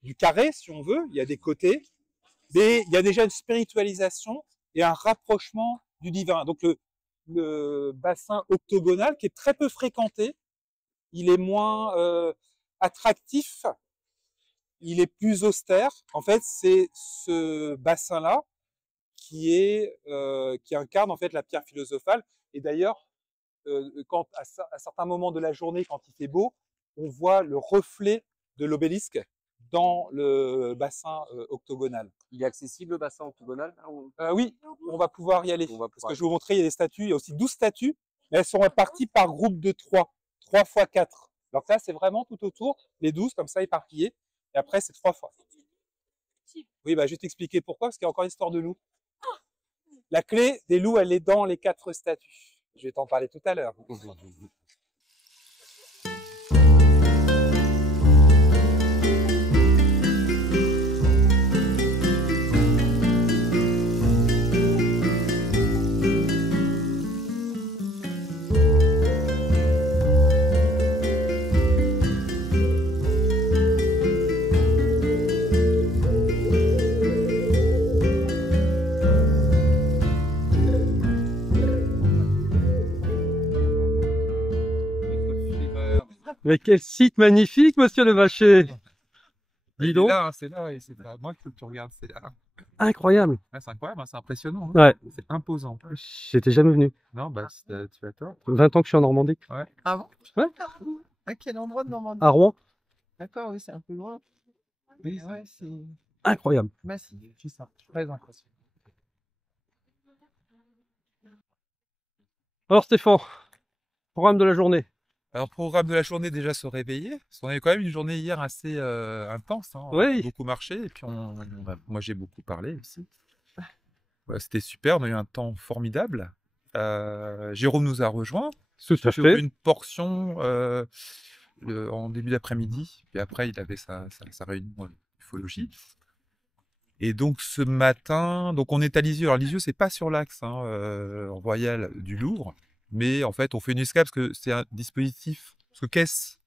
du carré, si on veut. Il y a des côtés, mais il y a déjà une spiritualisation et un rapprochement du divin. Donc le bassin octogonal, qui est très peu fréquenté, il est moins attractif, il est plus austère. En fait, c'est ce bassin-là qui incarne en fait la pierre philosophale. Et d'ailleurs, quand à certains moments de la journée, quand il fait beau, on voit le reflet de l'obélisque dans le bassin octogonal. Il est accessible le bassin octogonal? Oui, on va pouvoir y aller. Parce que je vais vous montrer, il y a des statues, il y a aussi 12 statues, mais elles sont réparties par groupe de 3, 3 x 4. Donc là, c'est vraiment tout autour, les 12 comme ça éparpillés, et après c'est 3 fois. Oui, je vais t'expliquer pourquoi, parce qu'il y a encore l'histoire de loup. La clé des loups, elle est dans les 4 statues. Je vais t'en parler tout à l'heure. Mais quel site magnifique, monsieur le Vacher! Dis donc. C'est là, et c'est pas moi qu'il faut que tu regardes, c'est là. Incroyable! Ouais, c'est incroyable, c'est impressionnant. Ouais. C'est imposant. J'étais jamais venu. Non, tu as tort. 20 ans que je suis en Normandie. Ouais. Ah bon? Ouais. À quel endroit de Normandie? À Rouen. D'accord, oui, c'est un peu loin. Oui, Ouais, c'est Incroyable. massif. C'est ça. Très impressionnant. Alors Stéphane, programme de la journée. Alors, programme de la journée, déjà se réveiller. Parce qu'on avait quand même une journée hier assez intense. Hein. Oui. On a beaucoup marché, et puis moi j'ai beaucoup parlé aussi. Ouais, c'était super, on a eu un temps formidable. Jérôme nous a rejoints. Tout à Sur fait. une portion en début d'après-midi, puis après il avait sa réunion ufologie. Et donc ce matin, donc on est à Lisieux. Alors Lisieux, c'est pas sur l'axe royal du Louvre, mais en fait on fait une escale parce que c'est un dispositif, parce que Kees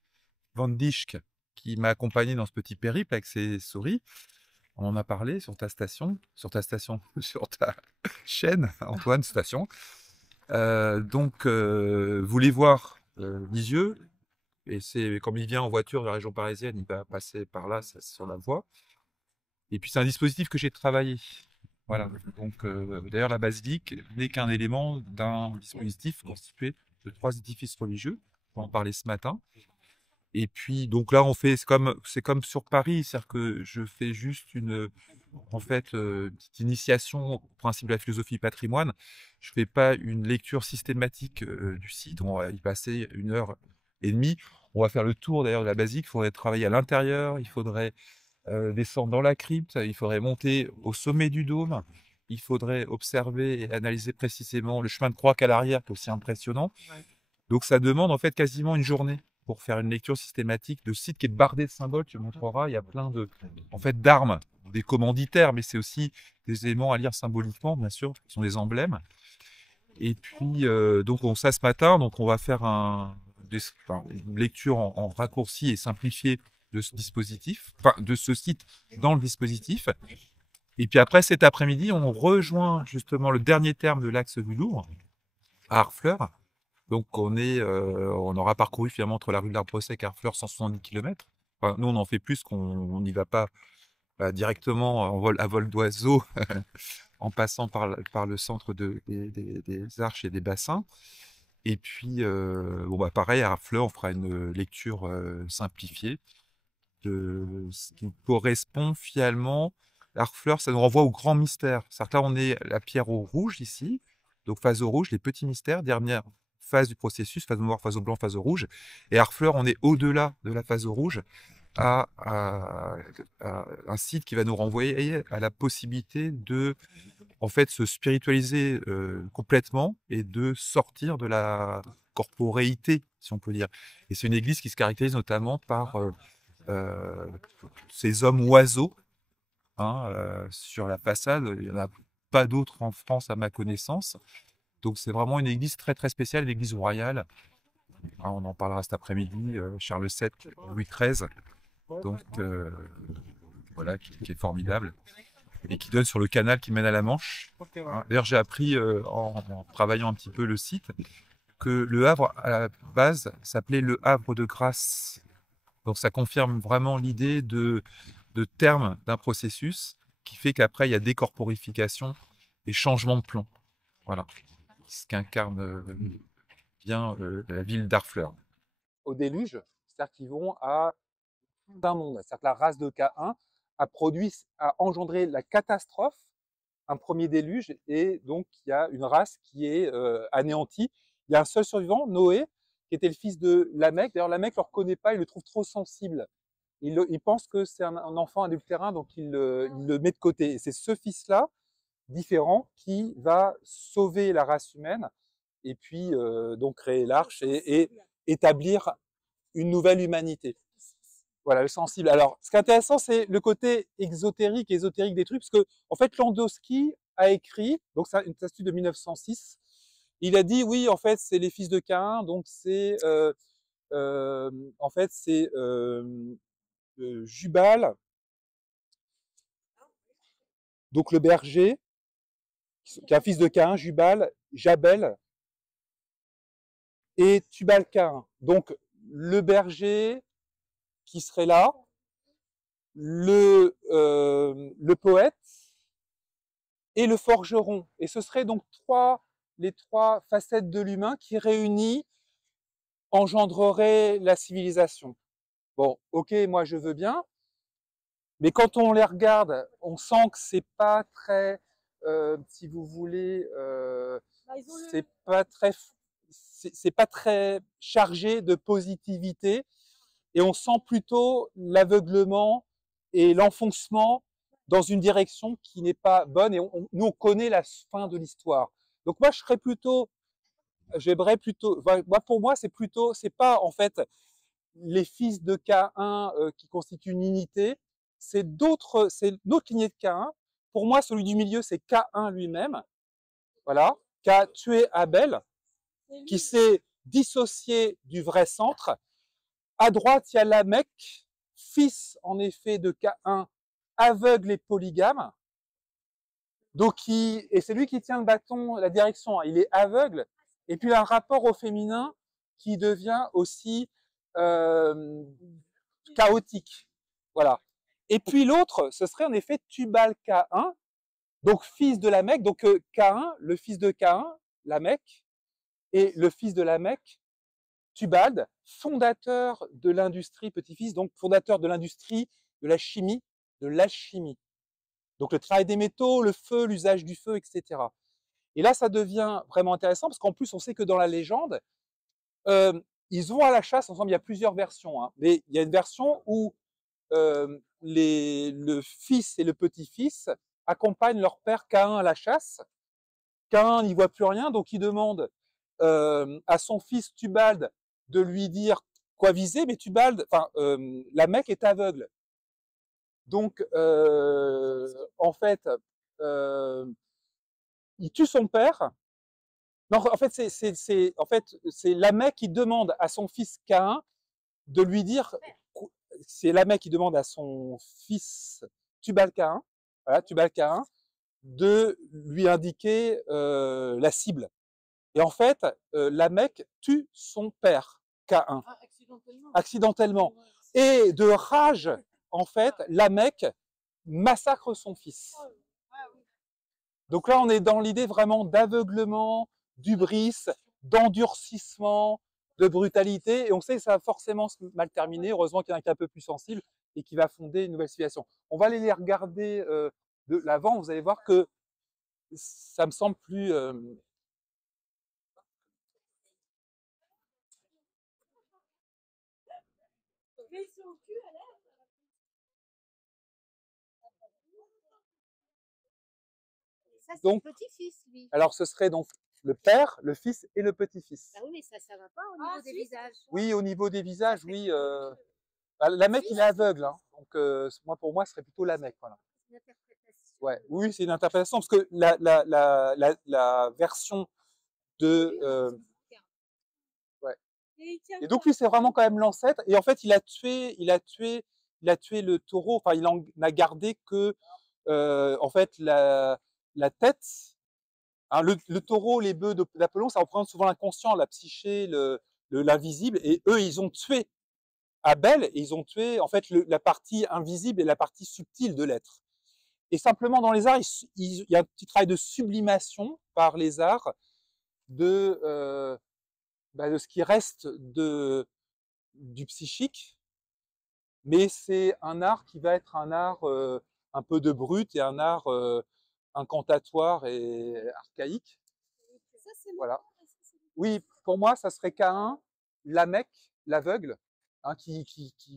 Van Dijk, qui m'a accompagné dans ce petit périple avec ses souris, on en a parlé sur ta chaîne, Antoine Station. Donc voulez voir Lisieux, et c'est comme il vient en voiture de la région parisienne, il va passer par là, sur la voie. Et puis c'est un dispositif que j'ai travaillé. Voilà. Donc d'ailleurs la basilique n'est qu'un élément d'un dispositif constitué de 3 édifices religieux. On va en parler ce matin. Et puis donc là c'est comme sur Paris, c'est-à-dire que je fais juste une petite initiation au principe de la philosophie patrimoine. Je fais pas une lecture systématique du site. On va y passer 1h30. On va faire le tour d'ailleurs de la basilique. Il faudrait travailler à l'intérieur. Il faudrait descendre dans la crypte. Il faudrait monter au sommet du dôme. Il faudrait observer et analyser précisément le chemin de croix qu'à l'arrière, qui est aussi impressionnant. Ouais. Donc ça demande en fait quasiment une journée pour faire une lecture systématique de ce site qui est bardé de symboles. Tu montreras, il y a plein d'armes, des commanditaires, mais c'est aussi des éléments à lire symboliquement, bien sûr, qui sont des emblèmes. Et puis, donc on ça ce matin, donc on va faire une lecture en raccourci et simplifié de ce dispositif, de ce site dans le dispositif. Et puis après, cet après-midi, on rejoint justement le dernier terme de l'axe du Louvre, à Harfleur. Donc on aura parcouru finalement entre la rue de l'Arbre-Sec et Harfleur 170 km. Enfin, nous, on en fait plus qu'on n'y va pas directement à vol d'oiseau en passant par le centre des arches et des bassins. Et puis, bon, bah, pareil, à Harfleur, on fera une lecture simplifiée de ce qui correspond finalement. Harfleur, ça nous renvoie au grand mystère. C'est-à-dire que là, on est la pierre au rouge ici, donc phase au rouge, les petits mystères, dernière phase du processus, phase au noir, phase au blanc, phase au rouge. Et Harfleur, on est au-delà de la phase au rouge, à un site qui va nous renvoyer à la possibilité de, en fait, se spiritualiser complètement et de sortir de la corporéité, si on peut dire. Et c'est une église qui se caractérise notamment par ces hommes oiseaux, hein, sur la façade. Il n'y en a pas d'autres en France à ma connaissance. Donc c'est vraiment une église très très spéciale, l'église royale. Hein, on en parlera cet après-midi, Charles VII, Louis XIII. Donc voilà, qui est formidable et qui donne sur le canal qui mène à la Manche. Hein. D'ailleurs, j'ai appris en travaillant un petit peu le site que le Havre à la base s'appelait le Havre de Grâce. Donc ça confirme vraiment l'idée de terme d'un processus qui fait qu'après il y a décorporification et changement de plan. Voilà, ce qu'incarne bien la ville d'Harfleur. Au déluge, c'est-à-dire qu'ils vont à d'un monde. C'est-à-dire que la race de K1 a engendré la catastrophe, un premier déluge, et donc il y a une race qui est anéantie. Il y a un seul survivant, Noé, qui était le fils de Lamech. D'ailleurs, Lamech ne le reconnaît pas, il le trouve trop sensible. Il pense que c'est un enfant adultérin, donc il le met de côté. Et c'est ce fils-là, différent, qui va sauver la race humaine et puis donc créer l'arche et établir une nouvelle humanité. Voilà, le sensible. Alors, ce qui est intéressant, c'est le côté ésotérique des trucs, parce que, en fait, Landowski a écrit, donc c'est une statue de 1906, il a dit, oui, en fait, c'est les fils de Caïn, donc c'est, en fait, c'est Jubal, donc le berger, qui est un fils de Caïn, Jubal, Jabel et Tubal-Caïn. Donc, le berger qui serait là, le poète et le forgeron. Et ce seraient donc les trois facettes de l'humain qui réunies engendreraient la civilisation. Bon, ok, moi je veux bien, mais quand on les regarde, on sent que c'est pas très, si vous voulez, c'est pas très chargé de positivité, et on sent plutôt l'aveuglement et l'enfoncement dans une direction qui n'est pas bonne, et nous on connaît la fin de l'histoire. Donc moi j'aimerais plutôt, moi pour moi c'est pas en fait les fils de Caïn qui constituent une unité, c'est notre lignée de Caïn. Pour moi, celui du milieu, c'est Caïn lui-même, voilà, qui a tué Abel, qui s'est dissocié du vrai centre. À droite, il y a Lamech, fils en effet de Caïn, aveugle et polygame. Donc, et c'est lui qui tient le bâton, la direction. Il est aveugle. Et puis, il a un rapport au féminin qui devient aussi chaotique. Voilà. Et puis l'autre, ce serait en effet Tubal-Caïn, donc fils de Lamech. Donc Caïn, le fils de Caïn, Lamech, et le fils de Lamech, Tubal, fondateur de l'industrie, petit-fils, donc fondateur de l'industrie, de la chimie, de l'alchimie. Donc le travail des métaux, le feu, l'usage du feu, etc. Et là, ça devient vraiment intéressant, parce qu'en plus, on sait que dans la légende, ils vont à la chasse ensemble. Il y a plusieurs versions, hein, mais il y a une version où le fils et le petit-fils accompagnent leur père Caïn à la chasse. Caïn n'y voit plus rien, donc il demande à son fils Tubal de lui dire quoi viser, mais Lamech est aveugle. Donc, en fait, il tue son père. Non, en fait, c'est Lamech qui demande à son fils Caïn de lui dire. C'est Lamech qui demande à son fils Tubal-Caïn, voilà, Tubal-Caïn, de lui indiquer la cible. Et en fait, Lamech tue son père, Caïn, accidentellement. Et de rage, en fait, Lamech massacre son fils. Donc là, on est dans l'idée vraiment d'aveuglement, d'hubris, d'endurcissement, de brutalité. Et on sait que ça va forcément se mal terminer. Heureusement qu'il y en a qui est un peu plus sensible et qui va fonder une nouvelle civilisation. On va aller les regarder de l'avant. Vous allez voir que ça me semble plus... Ça, c'est Donc, le petit-fils, lui. alors, ce serait donc le père, le fils et le petit-fils. Ah oui, mais ça va pas au niveau des visages. Oui, au niveau des visages, oui. La mec, il est aveugle. Hein. Donc, pour moi, ce serait plutôt la mec. Voilà. Une interprétation. Ouais. Oui, c'est une interprétation parce que la version de... ouais. Et donc, lui, c'est vraiment quand même l'ancêtre. Et en fait, il a tué le taureau. Enfin, il en a gardé que, en fait, la tête. Hein, le taureau, les bœufs d'Apollon, ça représente souvent l'inconscient, la psyché, l'invisible. Et eux, ils ont tué Abel et ils ont tué en fait la partie invisible et la partie subtile de l'être. Et simplement dans les arts, il y a un petit travail de sublimation par les arts de ce qui reste du psychique. Mais c'est un art qui va être un art un peu de brut et un art incantatoire et archaïque. Ça, c'est Voilà. Oui, pour moi, ça serait Caïn, Lamech, l'aveugle, hein, qui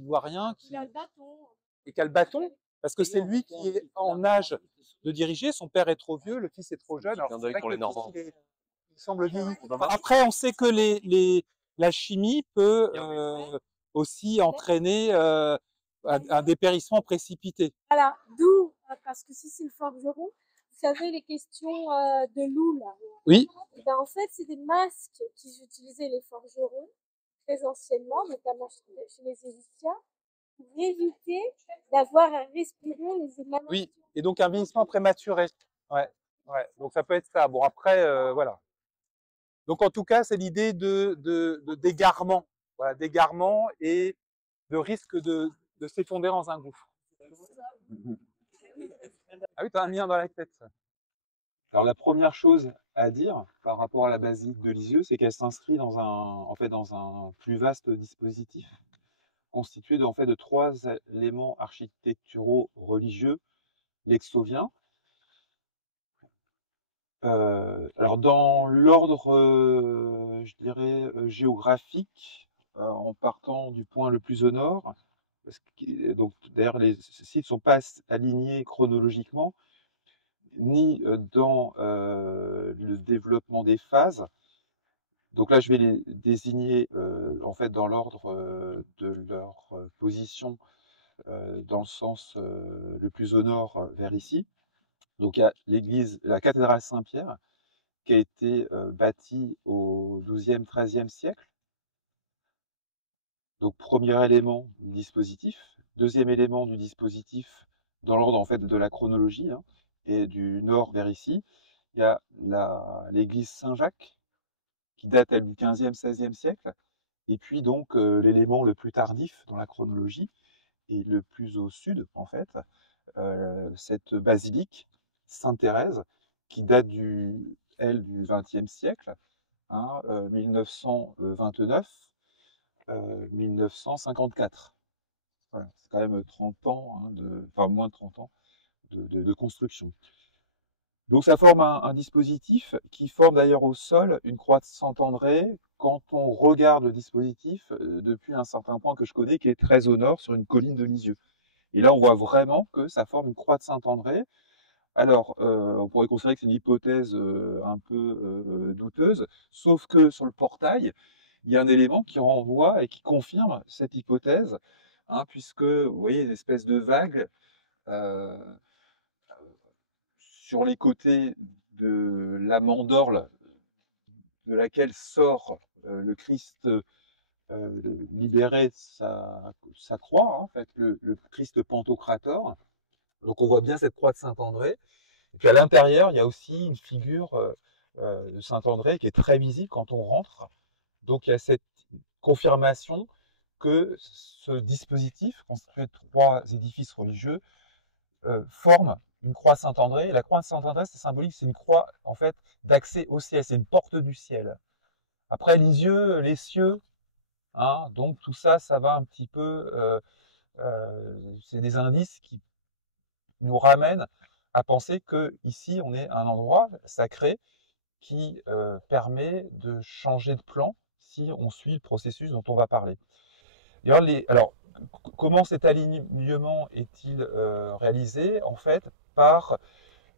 voit rien, Il a le bâton. et qui a le bâton, parce que c'est lui qui est en âge de diriger. Son père est trop vieux, le fils est trop jeune. Alors, c'est vrai pour que les le fils, Normands. il semble vieilli. Après, on sait que la chimie peut aussi entraîner un dépérissement précipité. Voilà, d'où, parce que si c'est le forgeron, vous savez, les questions de loup, là. Oui. Et ben, en fait, c'est des masques qu'ils utilisaient les forgerons, très anciennement, notamment chez les Égyptiens, pour éviter d'avoir à respirer les émanations. Oui, et donc un vieillissement prématuré. Ouais, ouais. Donc ça peut être ça. Bon, après, voilà. Donc en tout cas, c'est l'idée de d'égarement. Voilà, d'égarement et de risque de s'effondrer dans un gouffre. Ah oui, t'as un lien dans la tête. Alors la première chose à dire par rapport à la basilique de Lisieux, c'est qu'elle s'inscrit dans un plus vaste dispositif constitué de trois éléments architecturaux religieux lexoviens. Alors dans l'ordre, je dirais, géographique, en partant du point le plus au nord, donc d'ailleurs les sites ne sont pas alignés chronologiquement, ni dans le développement des phases. Donc là, je vais les désigner en fait dans l'ordre de leur position dans le sens le plus au nord vers ici. Donc il y a l'église, la cathédrale Saint-Pierre, qui a été bâtie au XIIe, XIIIe siècle. Donc premier élément du dispositif. Deuxième élément du dispositif, dans l'ordre en fait de la chronologie, hein, et du nord vers ici, il y a l'église Saint-Jacques, qui date elle du XVe, XVIe siècle. Et puis donc l'élément le plus tardif dans la chronologie, et le plus au sud en fait, cette basilique Sainte-Thérèse, qui date du XXe siècle, hein, 1929, 1954. Voilà, c'est quand même 30 ans, hein, enfin moins de 30 ans de construction. Donc ça forme un dispositif qui forme d'ailleurs au sol une croix de Saint-André quand on regarde le dispositif depuis un certain point que je connais qui est très au nord sur une colline de Lisieux. Et là on voit vraiment que ça forme une croix de Saint-André. Alors on pourrait considérer que c'est une hypothèse un peu douteuse, sauf que sur le portail, il y a un élément qui renvoie et qui confirme cette hypothèse, hein, puisque vous voyez une espèce de vague sur les côtés de la mandorle de laquelle sort le Christ libéré de sa croix, hein, en fait, le Christ Pantocrator. Donc on voit bien cette croix de Saint-André. Et puis à l'intérieur, il y a aussi une figure de Saint-André qui est très visible quand on rentre. Donc il y a cette confirmation que ce dispositif, constitué de trois édifices religieux, forme une croix Saint-André. La croix Saint-André, c'est symbolique, c'est une croix en fait d'accès au ciel, c'est une porte du ciel. Après, les yeux, les cieux, hein, donc tout ça, ça va un petit peu, c'est des indices qui nous ramènent à penser que ici, on est à un endroit sacré qui permet de changer de plan si on suit le processus dont on va parler. Alors, comment cet alignement est-il réalisé? En fait, par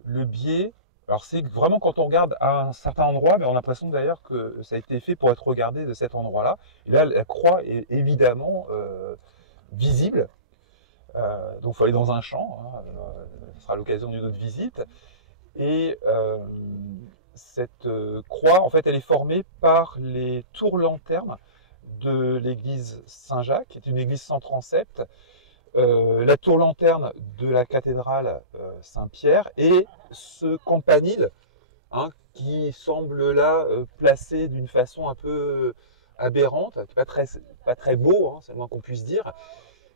le biais. Alors, c'est vraiment quand on regarde à un certain endroit, mais on a l'impression d'ailleurs que ça a été fait pour être regardé de cet endroit-là. Et là, la croix est évidemment visible. Donc, il faut aller dans un champ. Hein, ce sera l'occasion d'une autre visite. Et cette croix, en fait, elle est formée par les tours-lanternes de l'église Saint-Jacques, qui est une église sans transept, la tour-lanterne de la cathédrale Saint-Pierre et ce campanile, hein, qui semble là placé d'une façon un peu aberrante, pas très beau, hein, c'est le moins qu'on puisse dire,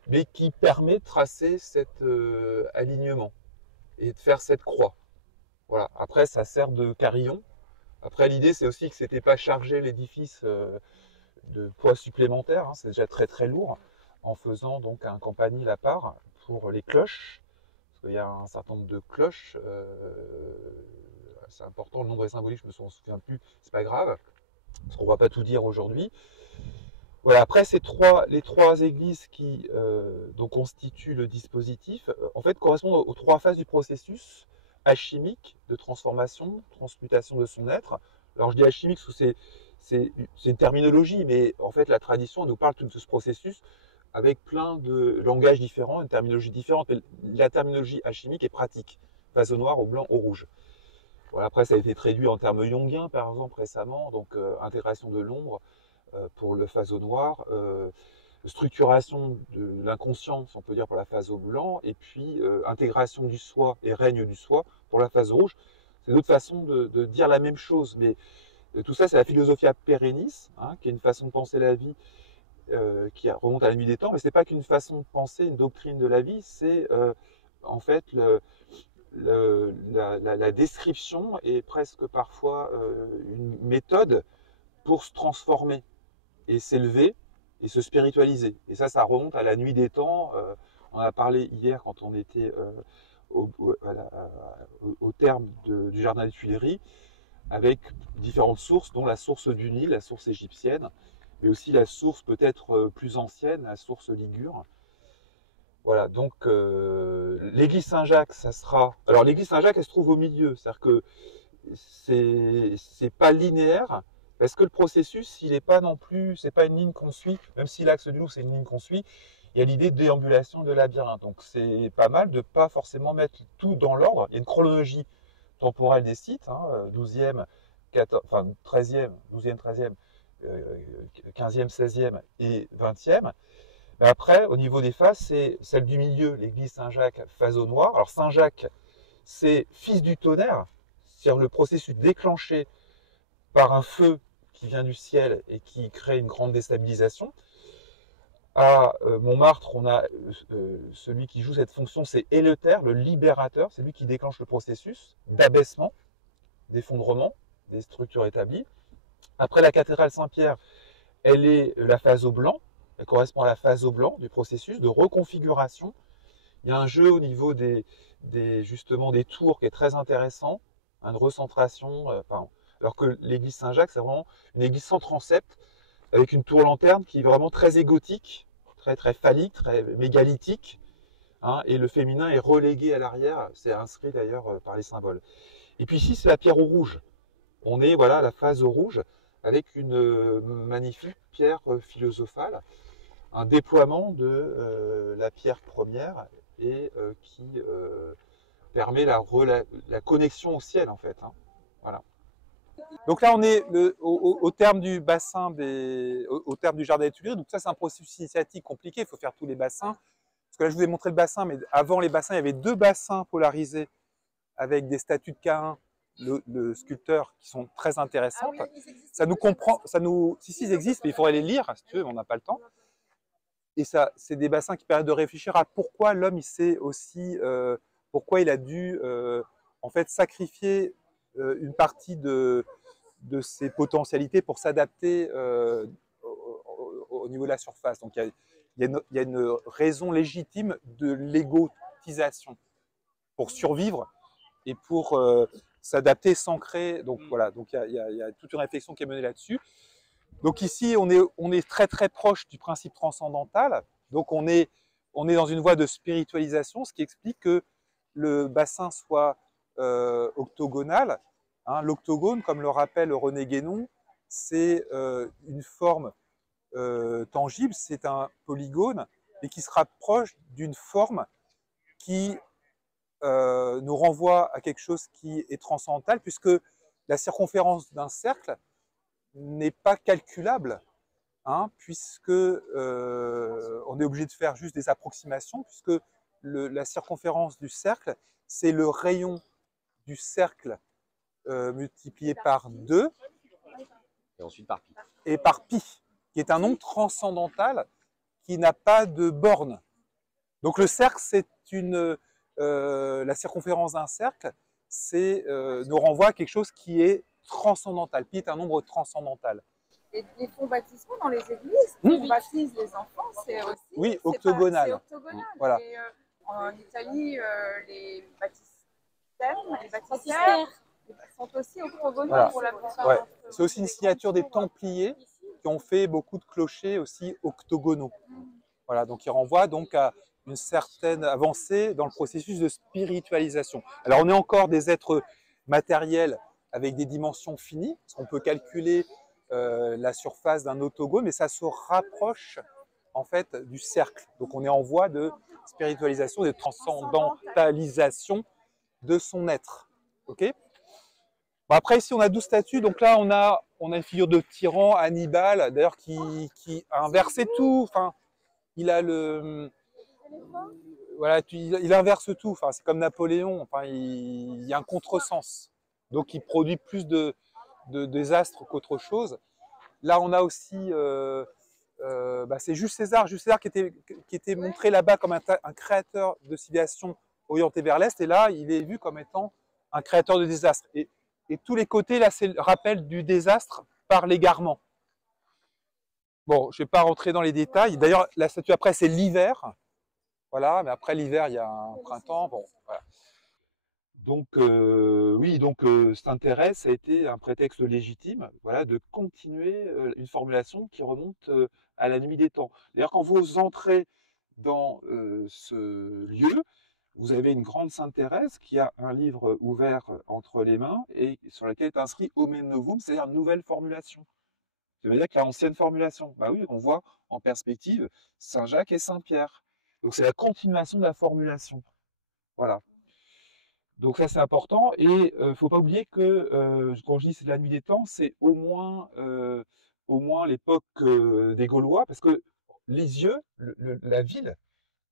mais qui permet de tracer cet alignement et de faire cette croix. Voilà. Après, ça sert de carillon. Après, l'idée, c'est aussi que c'était pas chargé l'édifice de poids supplémentaires, hein, c'est déjà très très lourd, en faisant donc un campanile à part pour les cloches, parce qu'il y a un certain nombre de cloches, c'est important, le nombre est symbolique, je me souviens plus, c'est pas grave, parce qu'on va pas tout dire aujourd'hui. Voilà, après les trois églises qui donc constituent le dispositif, en fait correspondent aux trois phases du processus alchimique de transformation, transmutation de son être. Alors je dis alchimique parce que c'est une terminologie, mais en fait la tradition nous parle de ce processus avec plein de langages différents, une terminologie différente. Mais la terminologie alchimique est pratique, phase au noir, au blanc, au rouge. Voilà, après ça a été traduit en termes jungiens par exemple récemment, donc intégration de l'ombre pour le phase au noir, structuration de l'inconscient, si on peut dire, pour la phase au blanc, et puis intégration du soi et règne du soi pour la phase rouge. C'est d'autres façons de dire la même chose, mais tout ça, c'est la philosophia perennis, hein, qui est une façon de penser la vie qui remonte à la nuit des temps, mais c'est pas qu'une façon de penser, une doctrine de la vie, c'est en fait la description et presque parfois une méthode pour se transformer et s'élever et se spiritualiser. Et ça remonte à la nuit des temps. On en a parlé hier quand on était au terme du jardin des Tuileries, avec différentes sources, dont la source du Nil, la source égyptienne, mais aussi la source peut-être plus ancienne, la source ligure. Voilà, donc l'église Saint-Jacques, ça sera... Alors l'église Saint-Jacques, elle se trouve au milieu, c'est-à-dire que c'est pas linéaire, parce que le processus, il n'est pas non plus, c'est pas une ligne qu'on suit, même si l'axe du Louvre, c'est une ligne qu'on suit, il y a l'idée de déambulation, de labyrinthe. Donc c'est pas mal de pas forcément mettre tout dans l'ordre. Il y a une chronologie temporelle des sites, hein, 12e, 14, enfin 13e, 12e, 13e, 15e, 16e et 20e. Mais après, au niveau des phases, c'est celle du milieu, l'église Saint-Jacques, phase au noir. Alors Saint-Jacques, c'est fils du tonnerre, c'est-à-dire le processus déclenché par un feu qui vient du ciel et qui crée une grande déstabilisation. À Montmartre, on a celui qui joue cette fonction, c'est Éléuther, le libérateur, c'est lui qui déclenche le processus d'abaissement, d'effondrement des structures établies. Après la cathédrale Saint-Pierre, elle est la phase au blanc, elle correspond à la phase au blanc du processus de reconfiguration. Il y a un jeu au niveau justement des tours qui est très intéressant, une recentration, alors que l'église Saint-Jacques, c'est vraiment une église sans transept, avec une tour-lanterne qui est vraiment très égotique, très, très phallique, très mégalithique, hein, et le féminin est relégué à l'arrière, c'est inscrit d'ailleurs par les symboles. Et puis ici, c'est la pierre au rouge. On est, voilà, à la phase au rouge, avec une magnifique pierre philosophale, un déploiement de la pierre première, et qui permet la connexion au ciel, en fait. Hein. Voilà. Donc là, on est au terme du bassin, au terme du jardin des Tuileries. Donc ça, c'est un processus initiatique compliqué. Il faut faire tous les bassins. Parce que là, je vous ai montré le bassin, mais avant les bassins, il y avait 2 bassins polarisés avec des statues de Caïn, le sculpteur, qui sont très intéressantes. Ah oui, ça nous comprend, si ils existent, mais il faudrait les lire, si tu veux, mais on n'a pas le temps. Et ça, c'est des bassins qui permettent de réfléchir à pourquoi l'homme il s'est aussi pourquoi il a dû en fait sacrifier une partie de ses potentialités pour s'adapter au niveau de la surface. Donc il y a une raison légitime de l'égotisation pour survivre et pour s'adapter sans créer. Donc voilà, donc il y a toute une réflexion qui est menée là-dessus. Donc ici, on est très très proche du principe transcendantal. Donc on est dans une voie de spiritualisation, ce qui explique que le bassin soit octogonal. Hein, l'octogone, comme le rappelle René Guénon, c'est une forme tangible, c'est un polygone, et qui se rapproche d'une forme qui nous renvoie à quelque chose qui est transcendantal, puisque la circonférence d'un cercle n'est pas calculable, hein, puisque on est obligé de faire juste des approximations, puisque la circonférence du cercle, c'est le rayon du cercle multiplié par 2, Et ensuite par pi. et par pi, qui est un nombre transcendantal qui n'a pas de borne. Donc le cercle, c'est la circonférence d'un cercle, nous renvoie à quelque chose qui est transcendantal. Pi est un nombre transcendantal. Et les fonds baptismaux dans les églises, on baptise les enfants, c'est aussi... Oui, octogonal. C'est octogonal. Voilà. Et, en Italie, les baptistères sont aussi octogonaux Voilà. pour la plupart. Ouais. C'est aussi une signature des Templiers qui ont fait beaucoup de clochers aussi octogonaux. Voilà, donc il renvoie donc à une certaine avancée dans le processus de spiritualisation. Alors on est encore des êtres matériels avec des dimensions finies, parce qu'on peut calculer la surface d'un octogone, mais ça se rapproche en fait du cercle. Donc on est en voie de spiritualisation, de transcendantalisation de son être. Ok. Bon, après ici on a 12 statues, donc là on a une figure de tyran, Hannibal, d'ailleurs qui a inversé tout. Enfin, il a voilà, il inverse tout. Enfin, c'est comme Napoléon. Enfin, il y a un contresens. Donc, il produit plus de désastres qu'autre chose. Là, on a aussi, c'est Jules César. Jules César qui était montré là-bas comme un créateur de civilisation orientée vers l'est. Et là, il est vu comme étant un créateur de désastres. Et tous les côtés, là, c'est le rappel du désastre par l'égarement. Bon, je ne vais pas rentrer dans les détails. D'ailleurs, la statue après, c'est l'hiver. Voilà, mais après l'hiver, il y a un printemps. Bon, voilà. Donc, oui, donc cet intérêt, ça a été un prétexte légitime, voilà, de continuer une formulation qui remonte à la nuit des temps. D'ailleurs, quand vous entrez dans ce lieu, vous avez une grande Sainte Thérèse qui a un livre ouvert entre les mains et sur lequel est inscrit Omen Novum, c'est-à-dire nouvelle formulation. Ça veut dire qu'il y a ancienne formulation. Bah oui, on voit en perspective Saint-Jacques et Saint-Pierre. Donc c'est la continuation de la formulation. Voilà. Donc ça c'est important. Et faut pas oublier que quand je dis c'est la nuit des temps, c'est au moins l'époque des Gaulois, parce que Lisieux, la ville,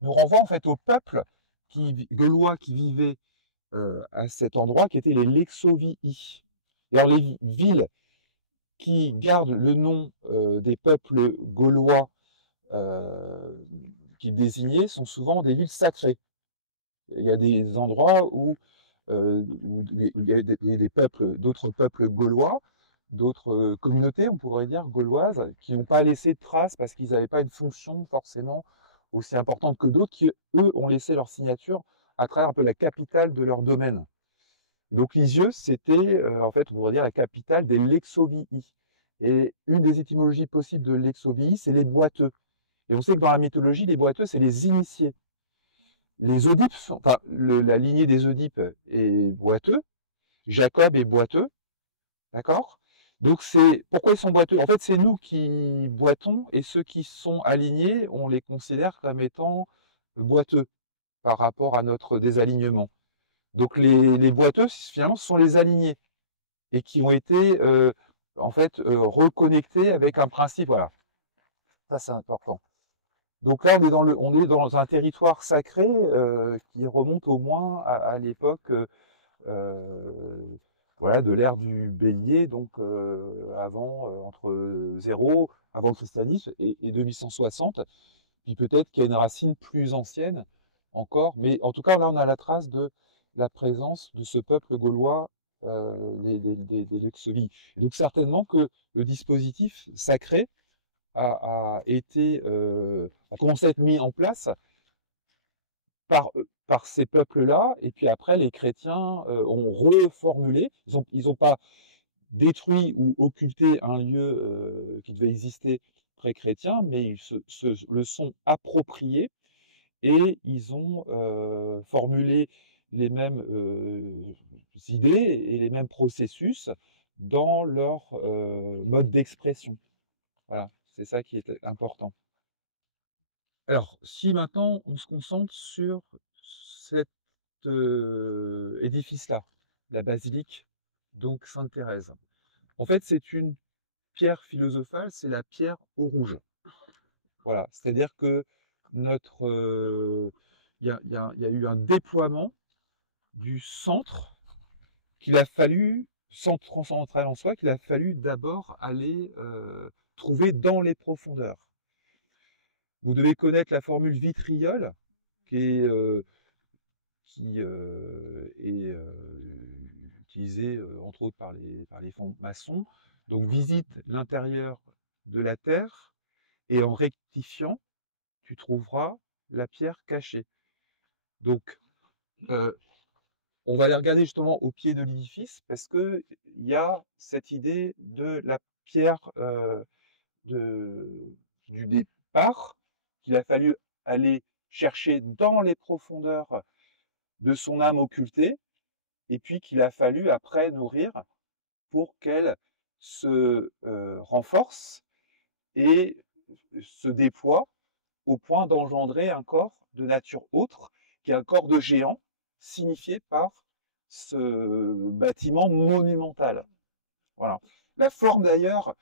nous renvoie en fait au peuple gaulois qui vivait à cet endroit, qui étaient les Lexovii. Et alors les villes qui gardent le nom des peuples gaulois qu'ils désignaient sont souvent des villes sacrées. Il y a des endroits où il y a des peuples, d'autres peuples gaulois, d'autres communautés, on pourrait dire, gauloises, qui n'ont pas laissé de traces parce qu'ils n'avaient pas une fonction forcément aussi importante que d'autres, qui, eux, ont laissé leur signature à travers un peu la capitale de leur domaine. Donc Lisieux, c'était en fait, on pourrait dire, la capitale des Lexovii. Et une des étymologies possibles de Lexovii, c'est les boiteux. Et on sait que dans la mythologie, les boiteux, c'est les initiés. Les Oedipes, la lignée des Oedipes est boiteux, Jacob est boiteux, d'accord? Donc pourquoi ils sont boiteux? En fait, c'est nous qui boitons, et ceux qui sont alignés, on les considère comme étant boiteux par rapport à notre désalignement. Donc les boiteux, finalement, ce sont les alignés, et qui ont été en fait reconnectés avec un principe. Voilà, ça c'est important. Donc là, on est dans un territoire sacré qui remonte au moins à l'époque voilà, de l'ère du Bélier, donc entre 0, avant le christianisme, et 2160. Puis peut-être qu'il y a une racine plus ancienne encore. Mais en tout cas, là, on a la trace de la présence de ce peuple gaulois des Luxeuil. Donc certainement que le dispositif sacré a commencé à être mis en place par ces peuples-là, et puis après les chrétiens ont reformulé. Ils ont pas détruit ou occulté un lieu qui devait exister pré-chrétien, mais ils le sont appropriés et ils ont formulé les mêmes idées et les mêmes processus dans leur mode d'expression. Voilà, c'est ça qui est important. Alors, si maintenant on se concentre sur cet édifice-là, la basilique, donc Sainte-Thérèse. En fait, c'est une pierre philosophale, c'est la pierre au rouge. Voilà, c'est-à-dire que il y a eu un déploiement du centre qu'il a fallu, centre transcendantal en soi, qu'il a fallu d'abord aller trouver dans les profondeurs. Vous devez connaître la formule vitriol, qui est utilisée entre autres par les francs-maçons. Donc visite l'intérieur de la terre et en rectifiant, tu trouveras la pierre cachée. Donc on va aller regarder justement au pied de l'édifice parce que il y a cette idée de la pierre du départ qu'il a fallu aller chercher dans les profondeurs de son âme occultée, et puis qu'il a fallu après nourrir pour qu'elle se renforce et se déploie au point d'engendrer un corps de nature autre, qui est un corps de géant, signifié par ce bâtiment monumental. Voilà. La forme d'ailleurs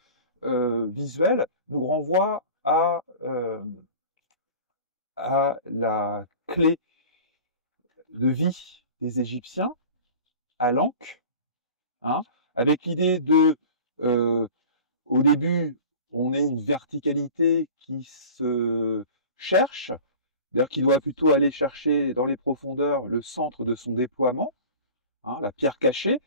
visuelle nous renvoie à la clé de vie des Égyptiens, à l'Ankh, hein, avec l'idée de, au début, on est une verticalité qui se cherche, c'est-à-dire qui doit plutôt aller chercher dans les profondeurs le centre de son déploiement, hein, la pierre cachée.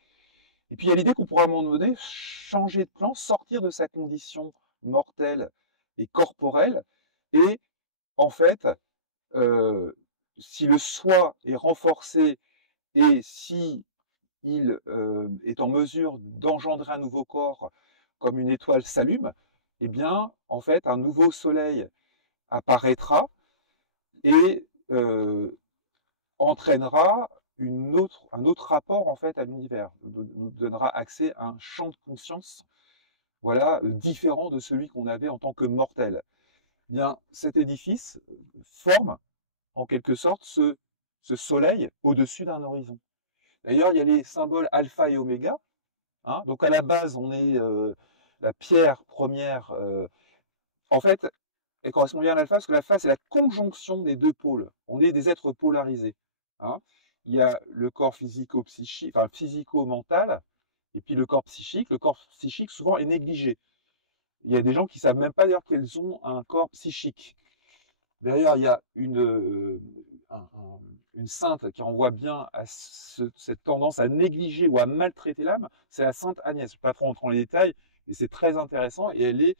Et puis il y a l'idée qu'on pourra à un moment donné changer de plan, sortir de sa condition mortelle et corporelle, et en fait, si le soi est renforcé et si il est en mesure d'engendrer un nouveau corps comme une étoile s'allume, eh bien, en fait, un nouveau soleil apparaîtra et entraînera un autre rapport en fait à l'univers, nous donnera accès à un champ de conscience, voilà, différent de celui qu'on avait en tant que mortel. Eh bien, cet édifice forme en quelque sorte ce soleil au-dessus d'un horizon. D'ailleurs, il y a les symboles alpha et oméga. Hein, donc à la base, on est la pierre première. En fait, elle correspond bien à l'alpha parce que l'alpha, c'est la conjonction des deux pôles. On est des êtres polarisés. Hein. Il y a le corps physico-psychique, enfin physico-mental, et puis le corps psychique. Le corps psychique, souvent, est négligé. Il y a des gens qui ne savent même pas d'ailleurs qu'elles ont un corps psychique. D'ailleurs, il y a une sainte qui renvoie bien à cette tendance à négliger ou à maltraiter l'âme, c'est la sainte Agnès. Je ne vais pas trop rentrer dans les détails, mais c'est très intéressant et elle est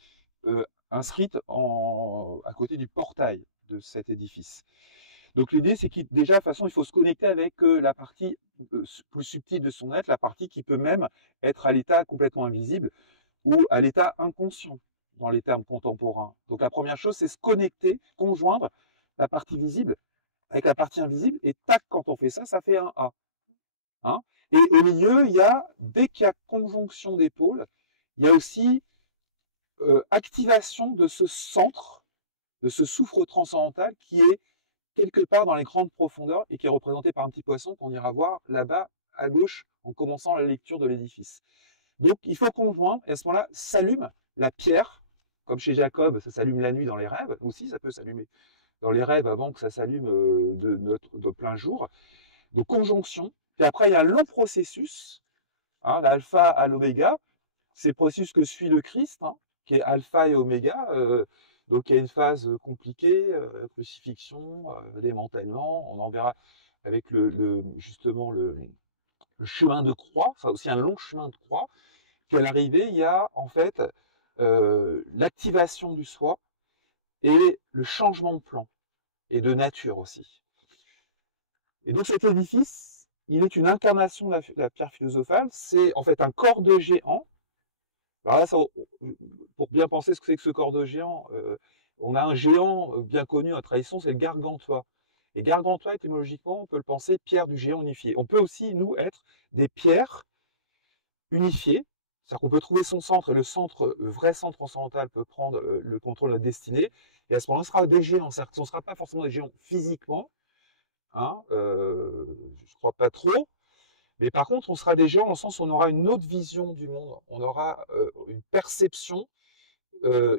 inscrite à côté du portail de cet édifice. Donc l'idée, c'est qu'il déjà, de toute façon, il faut se connecter avec la partie plus subtile de son être, la partie qui peut même être à l'état complètement invisible ou à l'état inconscient dans les termes contemporains. Donc la première chose, c'est se connecter, conjoindre la partie visible avec la partie invisible, et tac, quand on fait ça, ça fait un A. Hein, et au milieu, il y a, dès qu'il y a conjonction des pôles, il y a aussi activation de ce centre, de ce soufre transcendantal qui est quelque part dans les grandes profondeurs et qui est représenté par un petit poisson qu'on ira voir là-bas à gauche en commençant la lecture de l'édifice. Donc il faut conjoindre, et à ce moment-là, s'allume la pierre, comme chez Jacob, ça s'allume la nuit dans les rêves, aussi ça peut s'allumer dans les rêves avant que ça s'allume de plein jour. Donc conjonction, puis après il y a un long processus, hein, l'alpha à l'oméga, c'est le processus que suit le Christ, hein, qui est alpha et oméga. Donc il y a une phase compliquée, crucifixion, démantèlement. On en verra avec justement le chemin de croix, enfin aussi un long chemin de croix. Puis à l'arrivée, il y a en fait l'activation du soi et le changement de plan et de nature aussi. Et donc cet édifice, il est une incarnation de la pierre philosophale. C'est en fait un corps de géant. Alors là, pour bien penser ce que c'est que ce corps de géant, on a un géant bien connu en tradition, c'est le Gargantua. Et Gargantua, étymologiquement, on peut le penser pierre du géant unifié. On peut aussi, nous, être des pierres unifiées. C'est-à-dire qu'on peut trouver son centre, et le vrai centre transcendantal peut prendre le contrôle de la destinée. Et à ce moment-là, on sera des géants. C'est-à-dire que ce ne sera pas forcément des géants physiquement, hein, je ne crois pas trop. Mais par contre, on sera des géants dans le sens où on aura une autre vision du monde. On aura une perception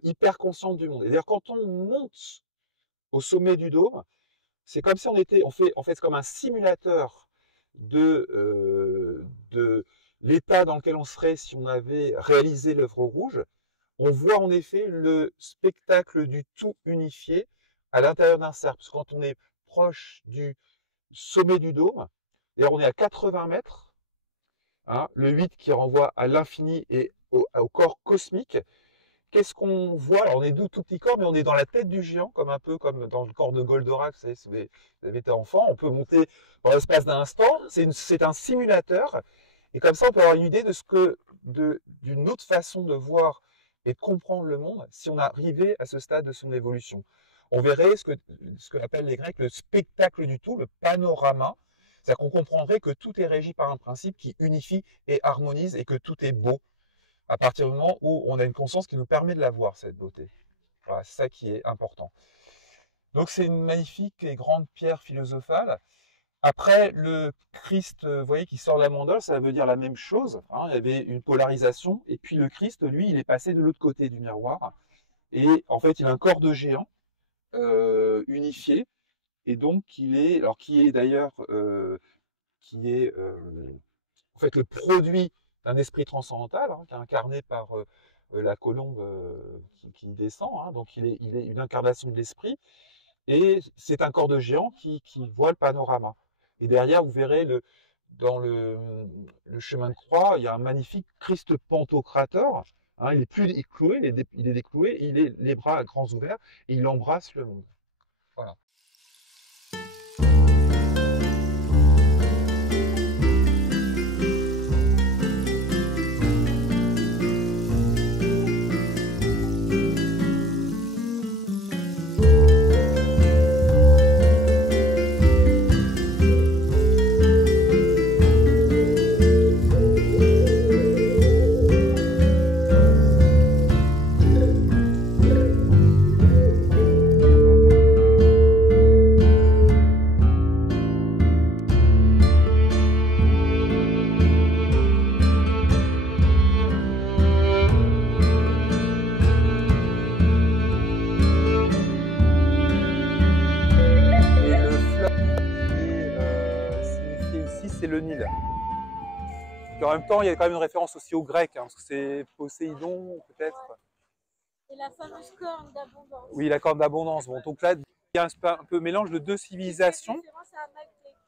hyper consciente du monde. Et d'ailleurs, quand on monte au sommet du dôme, c'est comme si on fait comme un simulateur de l'état dans lequel on serait si on avait réalisé l'œuvre rouge. On voit en effet le spectacle du tout unifié à l'intérieur d'un cercle. Parce que quand on est proche du sommet du dôme, d'ailleurs on est à 80 mètres, hein, le 8 qui renvoie à l'infini et au corps cosmique. Qu'est-ce qu'on voit? Alors, on est tout petit corps, mais on est dans la tête du géant, un peu comme dans le corps de Goldorak. Vous savez, si vous avez été enfant, on peut monter dans l'espace d'un instant. C'est un simulateur. Et comme ça, on peut avoir une idée d'une autre façon de voir et de comprendre le monde si on arrivait à ce stade de son évolution. On verrait ce que appellent les Grecs le spectacle du tout, le panorama. C'est-à-dire qu'on comprendrait que tout est régi par un principe qui unifie et harmonise et que tout est beau, à partir du moment où on a une conscience qui nous permet de la voir, cette beauté. Voilà, c'est ça qui est important. Donc c'est une magnifique et grande pierre philosophale. Après, le Christ, vous voyez, qui sort de la mandale, ça veut dire la même chose. Hein, il y avait une polarisation. Et puis le Christ, lui, il est passé de l'autre côté du miroir. Et en fait, il a un corps de géant unifié. Et donc, qui est d'ailleurs en fait le produit d'un esprit transcendantal, hein, qui est incarné par la colombe qui descend, hein, donc il est une incarnation de l'esprit, et c'est un corps de géant qui voit le panorama. Et derrière, vous verrez, dans le chemin de croix, il y a un magnifique Christ pantocrateur, hein, il est plus écloué, il est décloué, il est les bras grands ouverts, et il embrasse le monde. Voilà. Le Nil. Et en même temps, il y a quand même une référence aussi au grec, hein, parce que c'est Poséidon, peut-être. Et la fameuse corne d'abondance. Oui, la corne d'abondance. Bon, donc là, il y a un peu mélange de deux civilisations.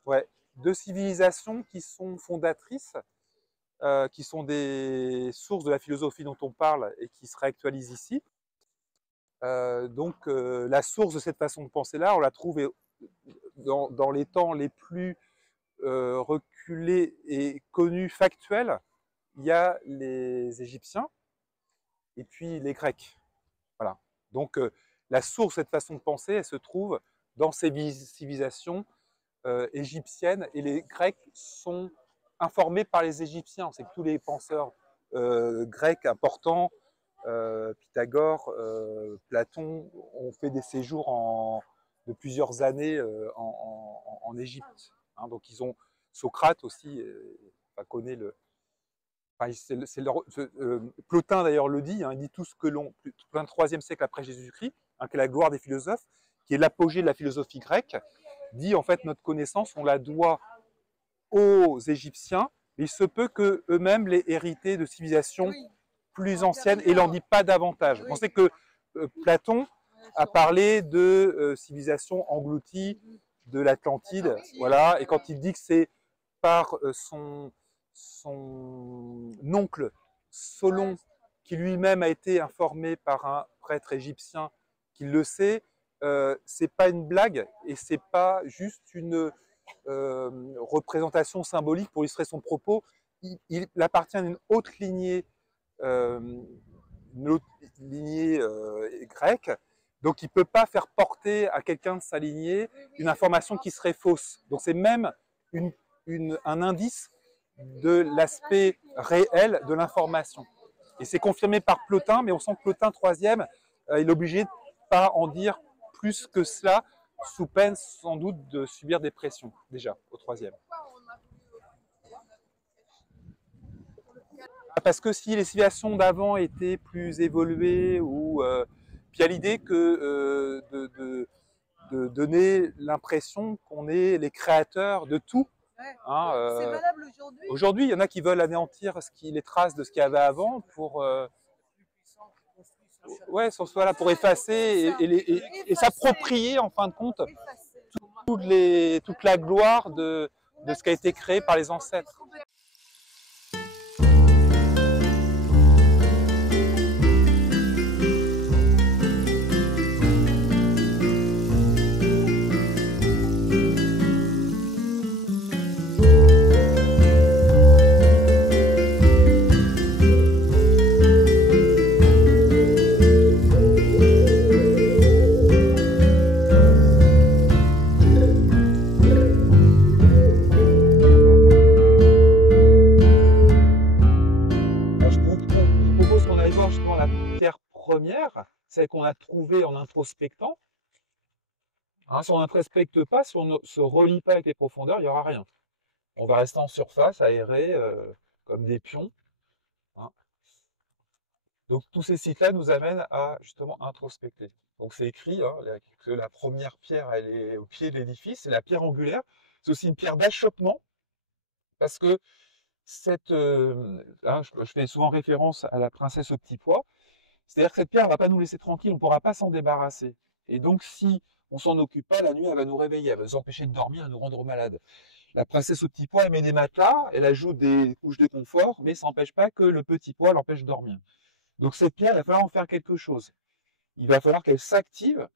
Ouais, deux civilisations qui sont fondatrices, qui sont des sources de la philosophie dont on parle et qui se réactualisent ici. Donc, la source de cette façon de penser-là, on la trouve dans les temps les plus reculés et connus, factuels. Il y a les Égyptiens et puis les Grecs. Voilà. Donc, la source de cette façon de penser, elle se trouve dans ces civilisations égyptiennes, et les Grecs sont informés par les Égyptiens. C'est que tous les penseurs grecs importants, Pythagore, Platon, ont fait des séjours de plusieurs années en Égypte. Hein, donc ils ont Socrate aussi, connaît le. Enfin, Plotin d'ailleurs le dit, hein, il dit tout ce que plein de 3e siècle après Jésus-Christ, hein, qui est la gloire des philosophes, qui est l'apogée de la philosophie grecque, dit en fait notre connaissance, on la doit aux Égyptiens, mais il se peut qu'eux-mêmes l'aient hérité de civilisations plus anciennes, et il n'en dit pas davantage. Vous pensez que Platon a parlé de civilisation engloutie de l'Atlantide, voilà, et quand il dit que c'est par son oncle Solon, qui lui-même a été informé par un prêtre égyptien qu'il le sait, c'est pas une blague et c'est pas juste une représentation symbolique pour illustrer son propos. Il appartient à une haute lignée, grecque, donc il ne peut pas faire porter à quelqu'un de sa lignée une information qui serait fausse. Donc c'est même un indice de l'aspect réel de l'information. Et c'est confirmé par Plotin, mais on sent que Plotin, troisième, il est obligé de ne pas en dire plus que cela, sous peine sans doute de subir des pressions, déjà, au troisième. Parce que si les civilisations d'avant étaient plus évoluées, ou puis il y a l'idée que de donner l'impression qu'on est les créateurs de tout. Hein, c'est valable aujourd'hui. Aujourd'hui, il y en a qui veulent anéantir les traces de ce qu'il y avait avant pour ouais, soit là pour effacer et s'approprier en fin de compte toute la gloire de ce qui a été créé par les ancêtres. Celle qu'on a trouvée en introspectant. Hein, si on n'introspecte pas, si on ne se relie pas avec les profondeurs, il n'y aura rien. On va rester en surface, aéré, comme des pions. Hein. Donc tous ces sites-là nous amènent à justement introspecter. Donc c'est écrit hein, que la première pierre, elle est au pied de l'édifice, c'est la pierre angulaire. C'est aussi une pierre d'achoppement, parce que hein, je fais souvent référence à la princesse au petit pois. C'est-à-dire que cette pierre ne va pas nous laisser tranquille, on ne pourra pas s'en débarrasser. Et donc, si on ne s'en occupe pas, la nuit, elle va nous réveiller, elle va nous empêcher de dormir, elle va nous rendre malades. La princesse au petit pois, elle met des matelas, elle ajoute des couches de confort, mais ça n'empêche pas que le petit pois l'empêche de dormir. Donc cette pierre, il va falloir en faire quelque chose. Il va falloir qu'elle s'active,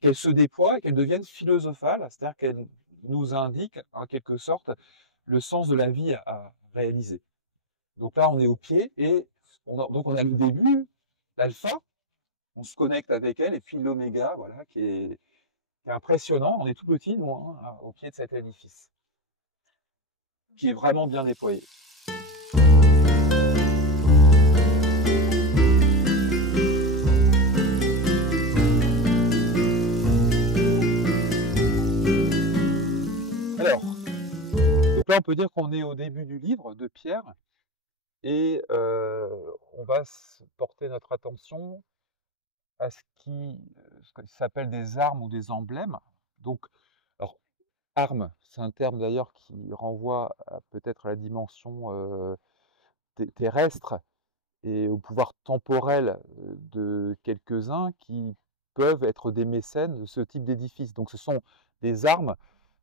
qu'elle se déploie, qu'elle devienne philosophale, c'est-à-dire qu'elle nous indique, en quelque sorte, le sens de la vie à réaliser. Donc là, on est au pied, et donc on a le début, l'alpha, on se connecte avec elle, et puis l'oméga, voilà, qui est impressionnant. On est tout petit, nous, hein, au pied de cet édifice, qui est vraiment bien nettoyé. Alors, donc là, on peut dire qu'on est au début du livre de Pierre, et on va porter notre attention à ce qui s'appelle des armes ou des emblèmes. Donc, alors, armes, c'est un terme d'ailleurs qui renvoie peut-être à la dimension terrestre et au pouvoir temporel de quelques-uns qui peuvent être des mécènes de ce type d'édifice. Donc, ce sont des armes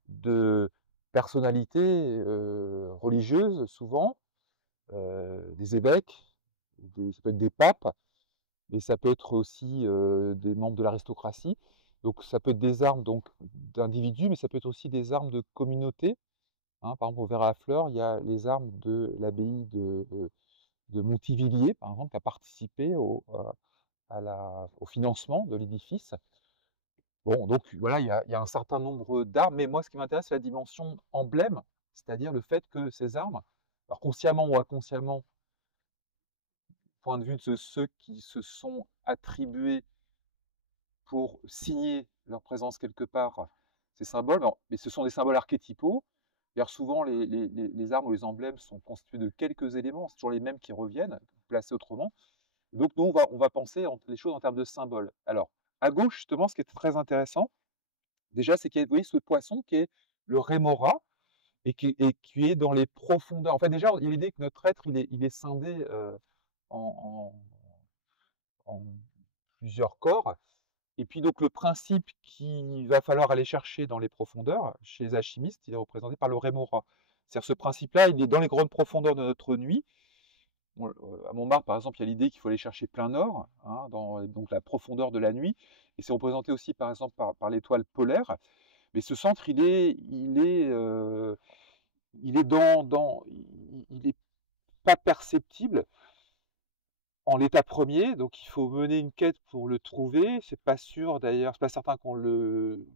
de personnalités religieuses, souvent, des évêques, ça peut être des papes, et ça peut être aussi des membres de l'aristocratie. Donc ça peut être des armes d'individus, mais ça peut être aussi des armes de communauté. Hein, par exemple, au Ver-à-Fleur, il y a les armes de l'abbaye de Montivilliers, par exemple, qui a participé au financement de l'édifice. Bon, donc voilà, il y a un certain nombre d'armes, mais moi, ce qui m'intéresse, c'est la dimension emblème, c'est-à-dire le fait que ces armes, alors consciemment ou inconsciemment, point de vue de ceux qui se sont attribués pour signer leur présence quelque part, ces symboles, mais ce sont des symboles archétypaux. D'ailleurs, souvent, les armes ou les emblèmes sont constitués de quelques éléments, c'est toujours les mêmes qui reviennent, placés autrement. Donc, nous, on va penser les choses en termes de symboles. Alors, à gauche, justement, ce qui est très intéressant, déjà, c'est qu'il y a, vous voyez, ce poisson qui est le rémora, et qui est dans les profondeurs. En fait, déjà, il y a l'idée que notre être, il est scindé en plusieurs corps, Et puis donc le principe qu'il va falloir aller chercher dans les profondeurs, chez les alchimistes, il est représenté par le rémora. C'est-à-dire ce principe-là, il est dans les grandes profondeurs de notre nuit. À Montmartre, par exemple, il y a l'idée qu'il faut aller chercher plein nord, hein, dans donc la profondeur de la nuit, et c'est représenté aussi, par exemple, par l'étoile polaire. Mais ce centre, il est pas perceptible en l'état premier, donc il faut mener une quête pour le trouver. C'est pas sûr d'ailleurs, c'est pas certain qu'on le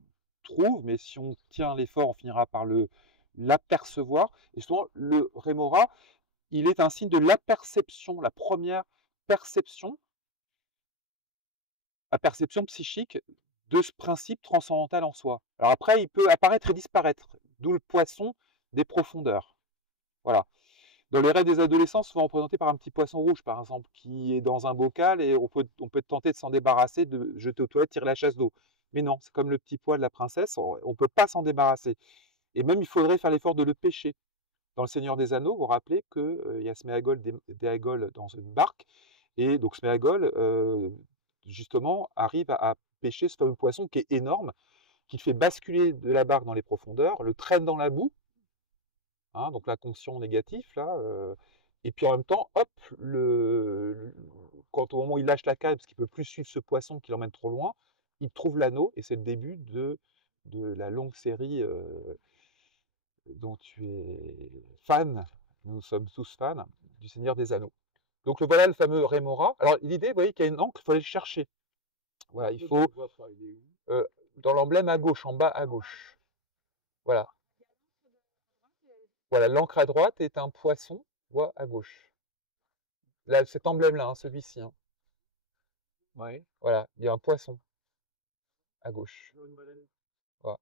trouve, mais si on tient l'effort, on finira par l'apercevoir. Et souvent, le rémora, il est un signe de l'aperception, la première perception, la perception psychique de ce principe transcendantal en soi. Alors après, il peut apparaître et disparaître, d'où le poisson des profondeurs. Voilà. Dans les rêves des adolescents, souvent représentés par un petit poisson rouge, par exemple, qui est dans un bocal et on peut tenter de s'en débarrasser, de jeter aux toilettes, tirer la chasse d'eau. Mais non, c'est comme le petit pois de la princesse, on ne peut pas s'en débarrasser. Et même, il faudrait faire l'effort de le pêcher. Dans Le Seigneur des Anneaux, vous vous rappelez qu'il y a Sméagol, Déagol dans une barque, et donc Sméagol, justement, arrive à pêcher ce fameux poisson qui est énorme, qui fait basculer de la barque dans les profondeurs, le traîne dans la boue, hein, donc l'inconscient négatif, là, et puis en même temps, hop, quand au moment où il lâche la canne, parce qu'il ne peut plus suivre ce poisson qui l'emmène trop loin, il trouve l'anneau, et c'est le début de la longue série dont tu es fan, nous sommes tous fans, du Seigneur des Anneaux. Donc voilà le fameux rémora. Alors l'idée, vous voyez qu'il y a une encre, il faut aller le chercher. Voilà, il faut dans l'emblème à gauche, en bas à gauche. Voilà. Voilà, l'encre à droite est un poisson, voit à gauche. Là, cet emblème-là, hein, celui-ci. Hein. Ouais. Voilà, il y a un poisson à gauche. Voilà.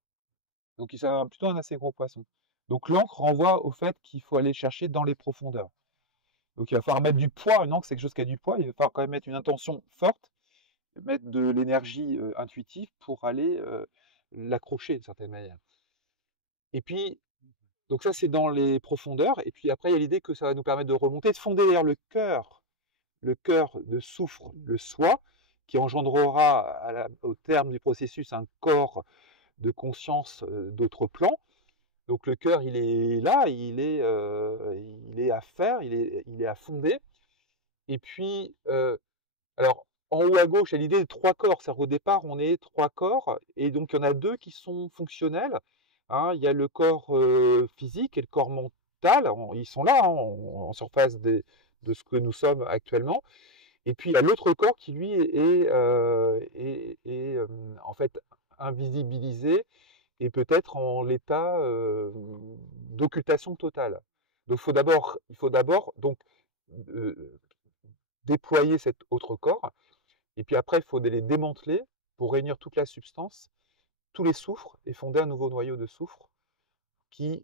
Donc c'est plutôt un assez gros poisson. Donc l'encre renvoie au fait qu'il faut aller chercher dans les profondeurs. Donc il va falloir mettre du poids, une encre c'est quelque chose qui a du poids, il va falloir quand même mettre une intention forte, mettre de l'énergie intuitive pour aller l'accrocher d'une certaine manière. Et puis, donc ça c'est dans les profondeurs, et puis après il y a l'idée que ça va nous permettre de remonter, de fonder d'ailleurs le cœur de soufre, le soi, qui engendrera au terme du processus un corps de conscience d'autres plans. Donc le cœur, il est là, il est à faire, il est à fonder. Et puis, alors en haut à gauche, il y a l'idée de 3 corps. C'est-à-dire qu'au départ, on est 3 corps, et donc il y en a 2 qui sont fonctionnels. Hein, il y a le corps physique et le corps mental. Ils sont là, hein, en surface de ce que nous sommes actuellement. Et puis il y a l'autre corps qui, lui, est en fait invisibilisé et peut-être en l'état d'occultation totale. Donc il faut d'abord donc déployer cet autre corps, et puis après il faut les démanteler pour réunir toute la substance, tous les soufres, et fonder un nouveau noyau de soufre qui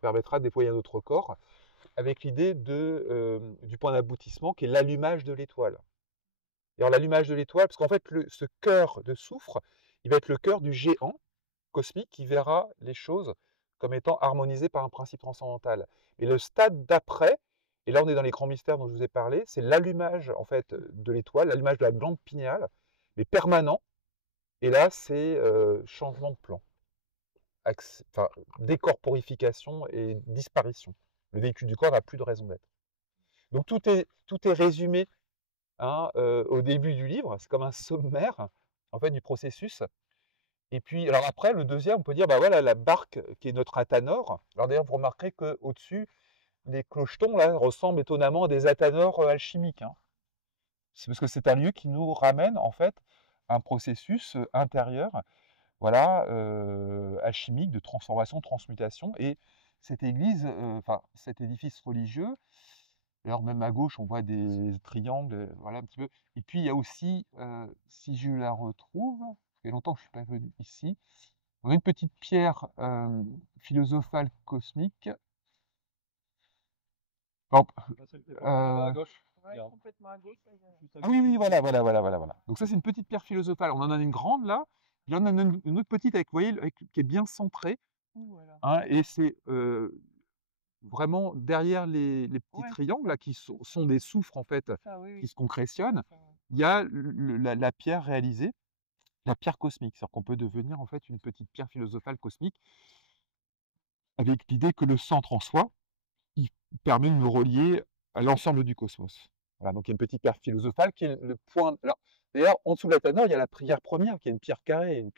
permettra de déployer un autre corps, avec l'idée du point d'aboutissement qui est l'allumage de l'étoile. Et alors l'allumage de l'étoile, parce qu'en fait ce cœur de soufre, il va être le cœur du géant cosmique qui verra les choses comme étant harmonisées par un principe transcendantal. Et le stade d'après, et là on est dans les grands mystères dont je vous ai parlé, c'est l'allumage en fait de l'étoile, l'allumage de la glande pinéale, mais permanent. Et là c'est changement de plan, enfin, décorporification et disparition. Le véhicule du corps n'a plus de raison d'être. Donc tout est résumé hein, au début du livre, c'est comme un sommaire en fait du processus. Et puis, alors après, le deuxième, on peut dire, bah voilà, la barque qui est notre athanor. Alors d'ailleurs, vous remarquerez qu'au-dessus, les clochetons là ressemblent étonnamment à des athanors alchimiques. Hein. C'est parce que c'est un lieu qui nous ramène en fait à un processus intérieur, voilà, alchimique de transformation, transmutation. Et cette église, enfin cet édifice religieux, alors même à gauche, on voit des triangles, voilà un petit peu. Et puis il y a aussi, si je la retrouve. Ça fait longtemps que je ne suis pas venu ici. On a une petite pierre philosophale cosmique. Bon, à gauche. Ouais, complètement à gauche. Ah oui, voilà. Donc ça, c'est une petite pierre philosophale. On en a une grande là. Il y en a une autre petite avec, vous voyez, qui est bien centrée. Voilà. Hein, et c'est vraiment derrière les petits triangles là, qui sont des soufres en fait, qui se concrétionnent. Il y a la pierre réalisée. la pierre cosmique. C'est-à-dire qu'on peut devenir en fait une petite pierre philosophale cosmique avec l'idée que le centre en soi, il permet de nous relier à l'ensemble du cosmos. Voilà, donc il y a une petite pierre philosophale qui est le point. Alors, d'ailleurs, en dessous de la tanneur, il y a la pierre première qui est une pierre carrée, une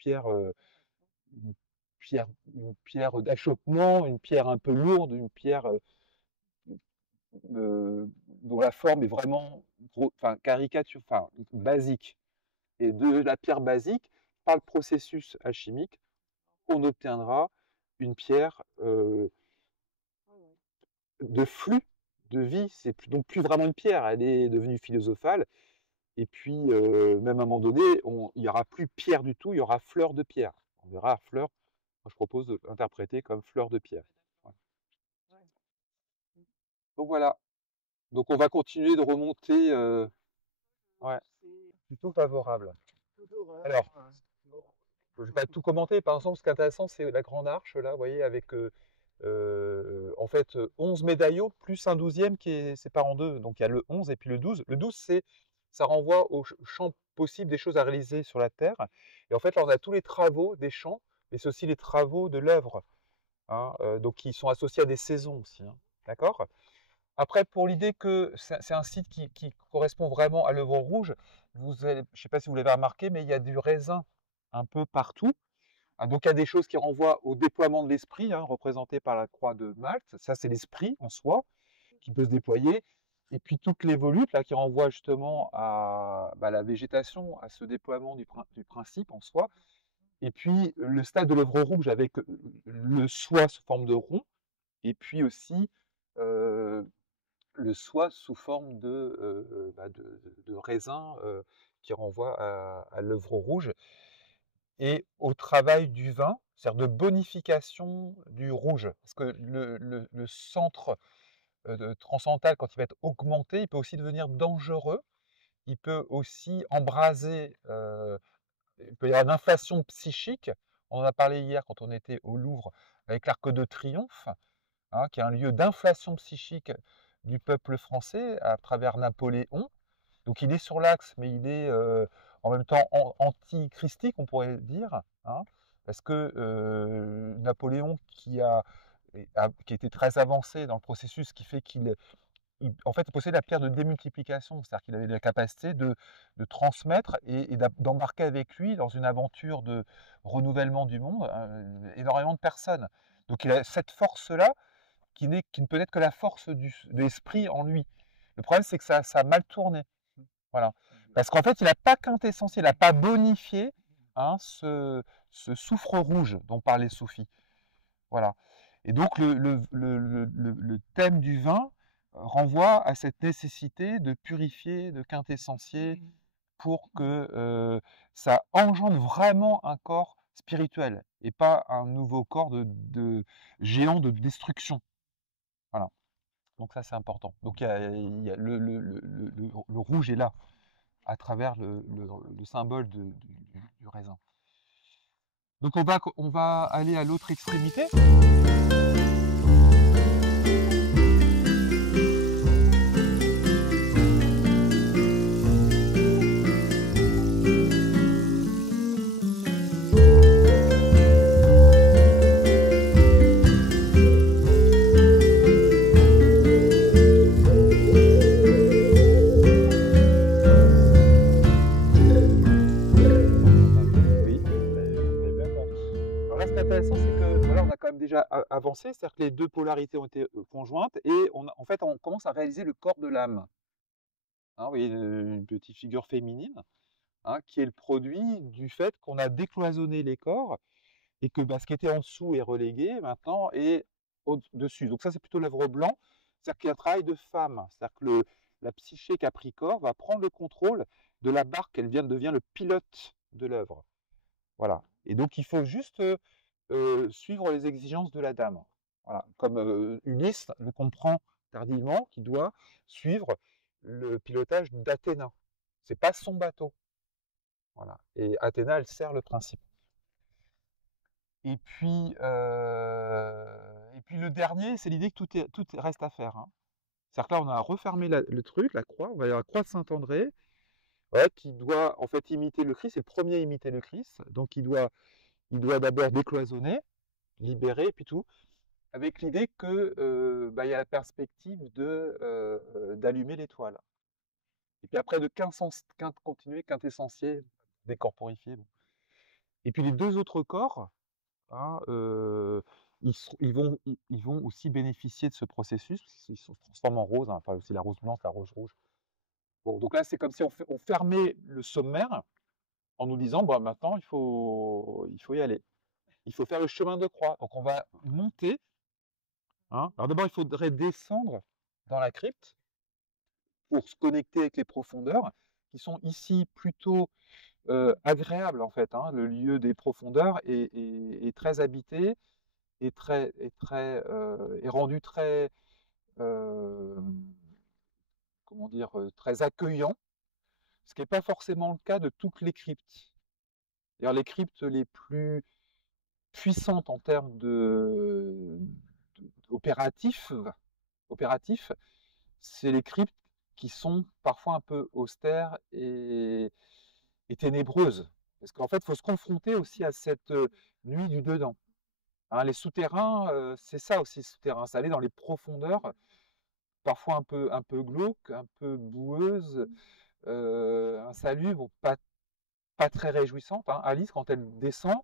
une pierre d'achoppement, une pierre un peu lourde, une pierre dont la forme est vraiment enfin, caricature, enfin, basique. Et de la pierre basique, par le processus alchimique, on obtiendra une pierre de flux de vie. C'est donc plus vraiment une pierre, elle est devenue philosophale. Et puis, même à un moment donné, il n'y aura plus pierre du tout, il y aura fleur de pierre. On verra fleur, moi je propose d'interpréter comme fleur de pierre. Voilà. Donc voilà, donc on va continuer de remonter. Ouais, plutôt favorable. Alors, je ne vais pas tout commenter, par exemple, ce qui est intéressant, c'est la grande arche, là, vous voyez, avec en fait 11 médaillons, plus un 12e qui est séparé en deux. Donc il y a le 11 et puis le 12. Le 12, ça renvoie au champ possible des choses à réaliser sur la Terre. Et en fait, là, on a tous les travaux des champs, mais c'est aussi les travaux de l'œuvre, hein, donc qui sont associés à des saisons aussi. Hein, d'accord ? Après, pour l'idée que c'est un site qui correspond vraiment à l'œuvre rouge, je ne sais pas si vous l'avez remarqué, mais il y a du raisin un peu partout. Ah, donc il y a des choses qui renvoient au déploiement de l'esprit, hein, représenté par la croix de Malte. Ça, c'est l'esprit en soi, qui peut se déployer. Et puis toutes les volutes là, qui renvoient justement à la végétation, à ce déploiement du principe en soi. Et puis le stade de l'œuvre rouge avec le soi sous forme de rond, et puis aussi le soi sous forme de raisin qui renvoie à l'œuvre rouge et au travail du vin, c'est-à-dire de bonification du rouge. Parce que le centre transcendantal, quand il va être augmenté, il peut aussi devenir dangereux. Il peut aussi embraser, il peut y avoir une inflation psychique. On en a parlé hier quand on était au Louvre avec l'Arc de Triomphe, hein, qui est un lieu d'inflation psychique du peuple français à travers Napoléon. Donc il est sur l'axe, mais il est en même temps anti-christique, on pourrait dire, hein, parce que Napoléon, qui était très avancé dans le processus, qui fait qu'il en fait, possède la pierre de démultiplication, c'est-à-dire qu'il avait la capacité de transmettre et d'embarquer avec lui dans une aventure de renouvellement du monde énormément de personnes. Donc il a cette force-là qui ne peut être que la force de l'esprit en lui. Le problème, c'est que ça a mal tourné. Voilà. Parce qu'en fait, il n'a pas quintessentiel, il n'a pas bonifié, hein, ce soufre rouge dont parlait Sophie. Voilà. Et donc, le thème du vin renvoie à cette nécessité de purifier, de quintessentier, pour que ça engendre vraiment un corps spirituel et pas un nouveau corps de géant de destruction. Voilà. Donc ça, c'est important. Donc le rouge est là, à travers le symbole du raisin. Donc on va aller à l'autre extrémité. Déjà avancé, c'est-à-dire que les deux polarités ont été conjointes et en fait on commence à réaliser le corps de l'âme. Hein, vous voyez une petite figure féminine, hein, qui est le produit du fait qu'on a décloisonné les corps et que ce qui était en dessous est relégué maintenant et au-dessus. Donc ça c'est plutôt l'œuvre blanc, c'est-à-dire qu'il y a un travail de femme, c'est-à-dire que la psyché Capricorne va prendre le contrôle de la barque, elle devient le pilote de l'œuvre. Voilà. Et donc il faut juste suivre les exigences de la dame. Voilà. Comme Ulysse le comprend tardivement, qui doit suivre le pilotage d'Athéna. C'est pas son bateau. Voilà. Et Athéna, elle sert le principe. Et puis le dernier, c'est l'idée que tout reste à faire. Hein. C'est-à-dire que là, on a refermé le truc, la croix, on va aller à la croix de Saint-André. ouais, qui doit en fait imiter le Christ, c'est le premier à imiter le Christ, donc il doit d'abord décloisonner, libérer, puis tout, avec l'idée que bah, il y a la perspective d'allumer l'étoile. Et puis après de continuer quintessentiel, décorporifier. Bon. Et puis les deux autres corps, hein, ils vont aussi bénéficier de ce processus, parce qu'ils se transforment en rose, hein, enfin aussi la rose blanche, la rose rouge. Bon, donc là, c'est comme si on fermait le sommaire en nous disant, bon, maintenant, il faut y aller. Il faut faire le chemin de croix. Donc on va monter. Hein. Alors d'abord, il faudrait descendre dans la crypte pour se connecter avec les profondeurs, qui sont ici plutôt agréables en fait. Hein. Le lieu des profondeurs est très habité est rendu très, comment dire, très accueillant, ce qui n'est pas forcément le cas de toutes les cryptes. D'ailleurs, les cryptes les plus puissantes en termes opératifs, c'est les cryptes qui sont parfois un peu austères et ténébreuses. Parce qu'en fait, il faut se confronter aussi à cette nuit du dedans. Hein, les souterrains, c'est ça aussi, souterrain, c'est aller dans les profondeurs, parfois un peu glauques, un peu boueuses, insalubres, pas très réjouissantes. Hein. Alice, quand elle descend,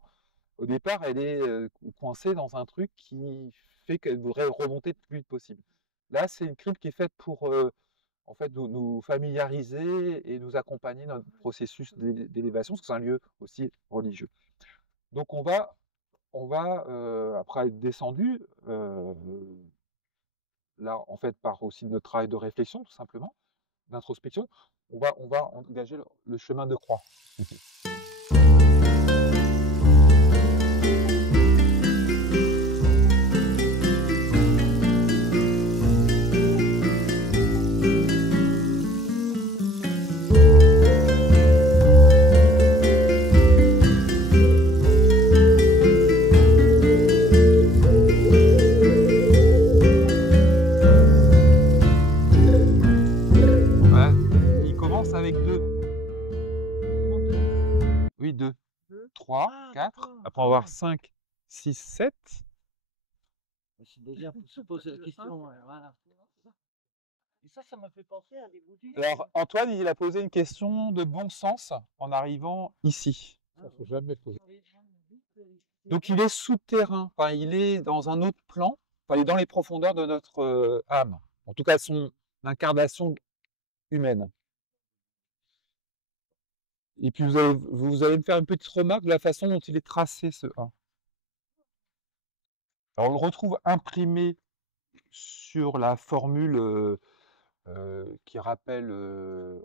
au départ, elle est coincée dans un truc qui fait qu'elle voudrait remonter le plus vite possible. Là, c'est une crypte qui est faite pour en fait, nous familiariser et nous accompagner dans notre processus d'élévation, parce que c'est un lieu aussi religieux. Donc on va après être descendu, là, en fait, par aussi notre travail de réflexion, tout simplement, d'introspection, on va engager le chemin de croix. Voilà. Il commence avec 2. Oui, 2. 3, 4. Après, on va avoir 5, 6, 7. C'est déjà pour se poser la question. Voilà. Et ça m'a fait penser à des bouddhistes. Alors, Antoine, il a posé une question de bon sens en arrivant ici. Faut jamais poser. Donc, il est souterrain, enfin, il est dans un autre plan, enfin, il est dans les profondeurs de notre âme. En tout cas, son incarnation humaine. Et puis, vous allez me faire une petite remarque de la façon dont il est tracé, ce 1. Alors, on le retrouve imprimé sur la formule qui rappelle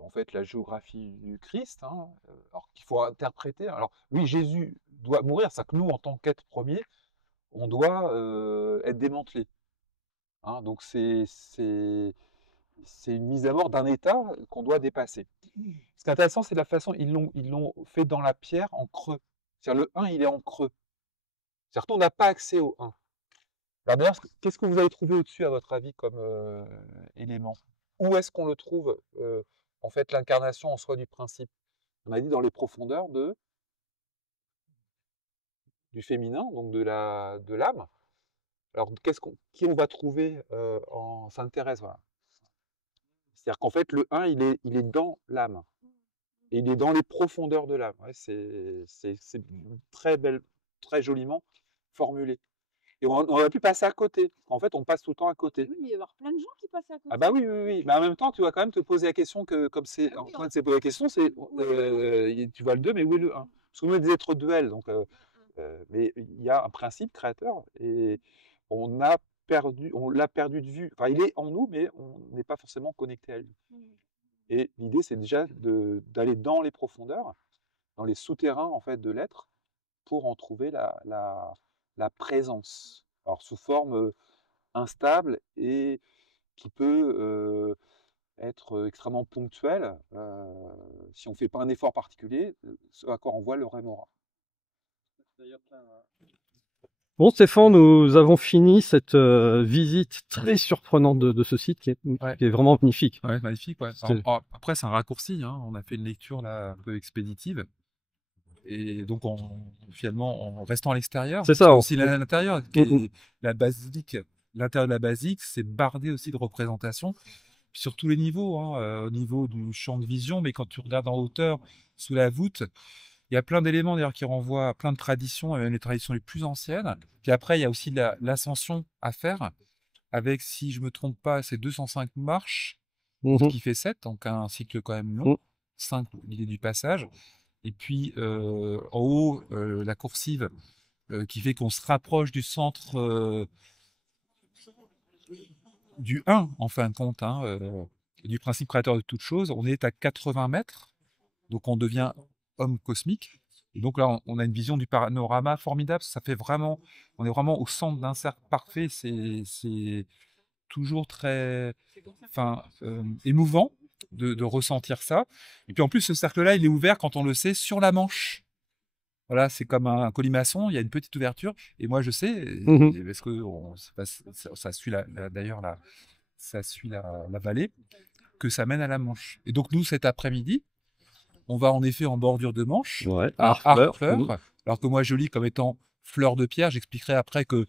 en fait la géographie du Christ, hein, alors qu'il faut interpréter. Alors oui, Jésus doit mourir, c'est que nous, en tant qu'être premier, on doit être démantelé. Hein, donc c'est une mise à mort d'un état qu'on doit dépasser. Ce qui est intéressant, c'est la façon ils l'ont fait dans la pierre en creux. C'est-à-dire le 1, il est en creux. C'est-à-dire qu'on n'a pas accès au 1. Alors d'ailleurs, qu'est-ce que vous avez trouvé au-dessus, à votre avis, comme élément? Où est-ce qu'on le trouve, en fait, l'incarnation en soi du principe? On a dit dans les profondeurs du féminin, donc de l'âme. Alors, qui on va trouver en Sainte Thérèse, voilà. C'est-à-dire qu'en fait, le 1, il est dans l'âme. Et il est dans les profondeurs de l'âme. Ouais, c'est très belle, très joliment formulé. Et on aurait pu passer à côté. En fait, on passe tout le temps à côté. Oui, mais il va y avoir plein de gens qui passent à côté. Ah bah oui, oui, oui. Mais en même temps, tu vas quand même te poser la question que, comme c'est Ah oui, Antoine s'est posé la question, c'est tu vois le 2, mais où est le 1? Parce qu'on est des êtres duels, donc, mais il y a un principe créateur et on l'a perdu de vue. Enfin, il est en nous, mais on n'est pas forcément connecté à lui. Et l'idée, c'est déjà d'aller dans les profondeurs, dans les souterrains en fait de l'être, pour en trouver la présence. Alors sous forme instable et qui peut être extrêmement ponctuel si on ne fait pas un effort particulier, ce à quoi on voit le rémora. D'ailleurs, Bon, Stéphane, nous avons fini cette visite très surprenante de ce site qui est vraiment magnifique. Ouais, magnifique. Ouais. Après, c'est un raccourci. Hein. On a fait une lecture là un peu expéditive. Et donc, finalement, en restant à l'extérieur, c'est ça. Aussi l'intérieur, la basilique, l'intérieur de la basilique, c'est bardé aussi de représentations sur tous les niveaux, hein, au niveau du champ de vision, mais quand tu regardes en hauteur, sous la voûte, il y a plein d'éléments d'ailleurs qui renvoient à plein de traditions, même les traditions les plus anciennes. Puis après, il y a aussi l'ascension à faire, avec, si je me trompe pas, c'est 205 marches, ce qui fait 7, donc un cycle quand même long, 5 l'idée du passage. Et puis en haut, la coursive qui fait qu'on se rapproche du centre du 1, en fin de compte, hein, du principe créateur de toute chose. On est à 80 mètres, donc on devient homme cosmique. Et donc là, on a une vision du panorama formidable. Ça fait vraiment, on est vraiment au centre d'un cercle parfait. C'est toujours très émouvant de ressentir ça. Et puis en plus, ce cercle-là, il est ouvert, quand on le sait, sur la Manche. Voilà, c'est comme un colimaçon, il y a une petite ouverture. Et moi, je sais, parce que ça suit ça suit la vallée, que ça mène à la Manche. Et donc nous, cet après-midi, on va en effet en bordure de Manche, à Harfleur, alors que moi, je lis comme étant fleur de pierre. J'expliquerai après que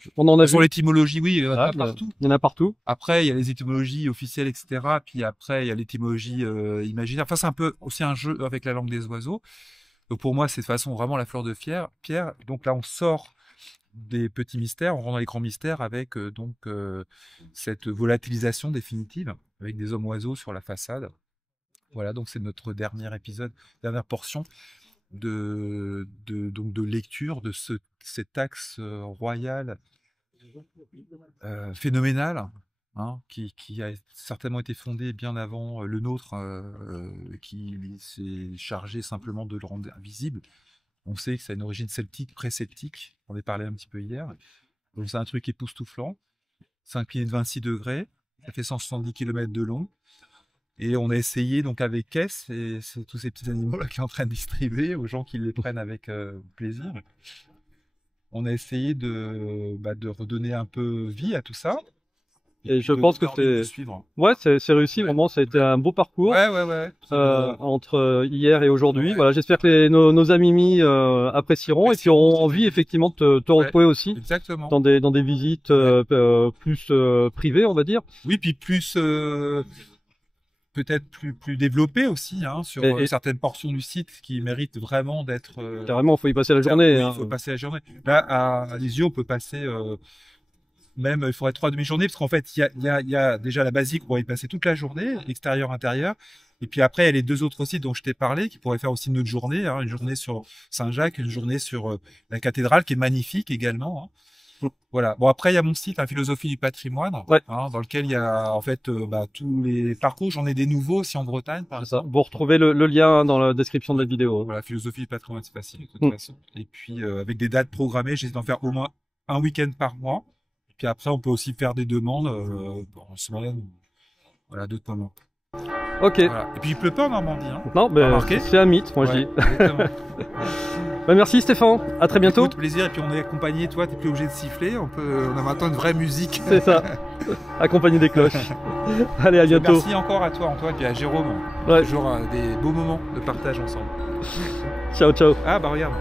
sur l'étymologie, oui, il y en a partout. Il y en a partout. Après, il y a les étymologies officielles, etc. Puis après, il y a l'étymologie imaginaire. Enfin, c'est un peu aussi un jeu avec la langue des oiseaux. Donc pour moi, c'est de façon vraiment la fleur de pierre. Donc là, on sort des petits mystères, on rentre dans les grands mystères avec cette volatilisation définitive, avec des hommes-oiseaux sur la façade. Voilà, donc c'est notre dernier épisode, dernière portion de lecture de cet axe royal phénoménal, hein, qui a certainement été fondé bien avant le nôtre, qui s'est chargé simplement de le rendre visible. On sait que ça a une origine celtique, pré-celtique, on en a parlé un petit peu hier. Donc c'est un truc époustouflant, 5 pieds de 26 degrés, ça fait 170 km de long. Et on a essayé donc avec Kess, et c'est tous ces petits animaux là qui est en train de distribuer aux gens qui les prennent avec plaisir. On a essayé de redonner un peu vie à tout ça. Et je pense que c'est réussi, vraiment, ça a été un beau parcours. Ouais. Entre hier et aujourd'hui. Voilà, j'espère que nos amis apprécieront et puis auront envie effectivement de te retrouver aussi. Exactement. Dans des visites plus privées, on va dire. Oui, puis plus peut-être plus développé aussi, hein, sur certaines portions du site qui méritent vraiment d'être... Carrément, il faut y passer la journée. Il faut passer la journée. Là, à Lisieux, on peut passer... même, il faudrait 3 demi-journées, parce qu'en fait, il y a déjà la basique, on pourrait y passer toute la journée, extérieur, intérieur. Et puis après, il y a les 2 autres sites dont je t'ai parlé, qui pourraient faire aussi une autre journée, hein, une journée sur Saint-Jacques, une journée sur la cathédrale, qui est magnifique également, hein. Voilà. Bon, après, il y a mon site, la philosophie du patrimoine, hein, dans lequel il y a en fait tous les parcours. J'en ai des nouveaux aussi en Bretagne, par exemple. Vous retrouvez le lien dans la description de la vidéo. Voilà, philosophie du patrimoine, c'est facile de toute façon. Et puis avec des dates programmées, j'essaie d'en faire au moins un week-end par mois. Et puis après, on peut aussi faire des demandes en semaine, voilà, d'autres moments. Ok. Voilà. Et puis il pleut pas en Normandie. Hein. Non, c'est un mythe, moi je dis. Merci Stéphane, à très bientôt. Écoute, plaisir, et puis on est accompagné, toi t'es plus obligé de siffler, on a maintenant une vraie musique. C'est ça, accompagné des cloches. Allez, à bientôt. Merci encore à toi Antoine, et à Jérôme. Toujours des beaux moments de partage ensemble. Ciao. Ah bah regarde.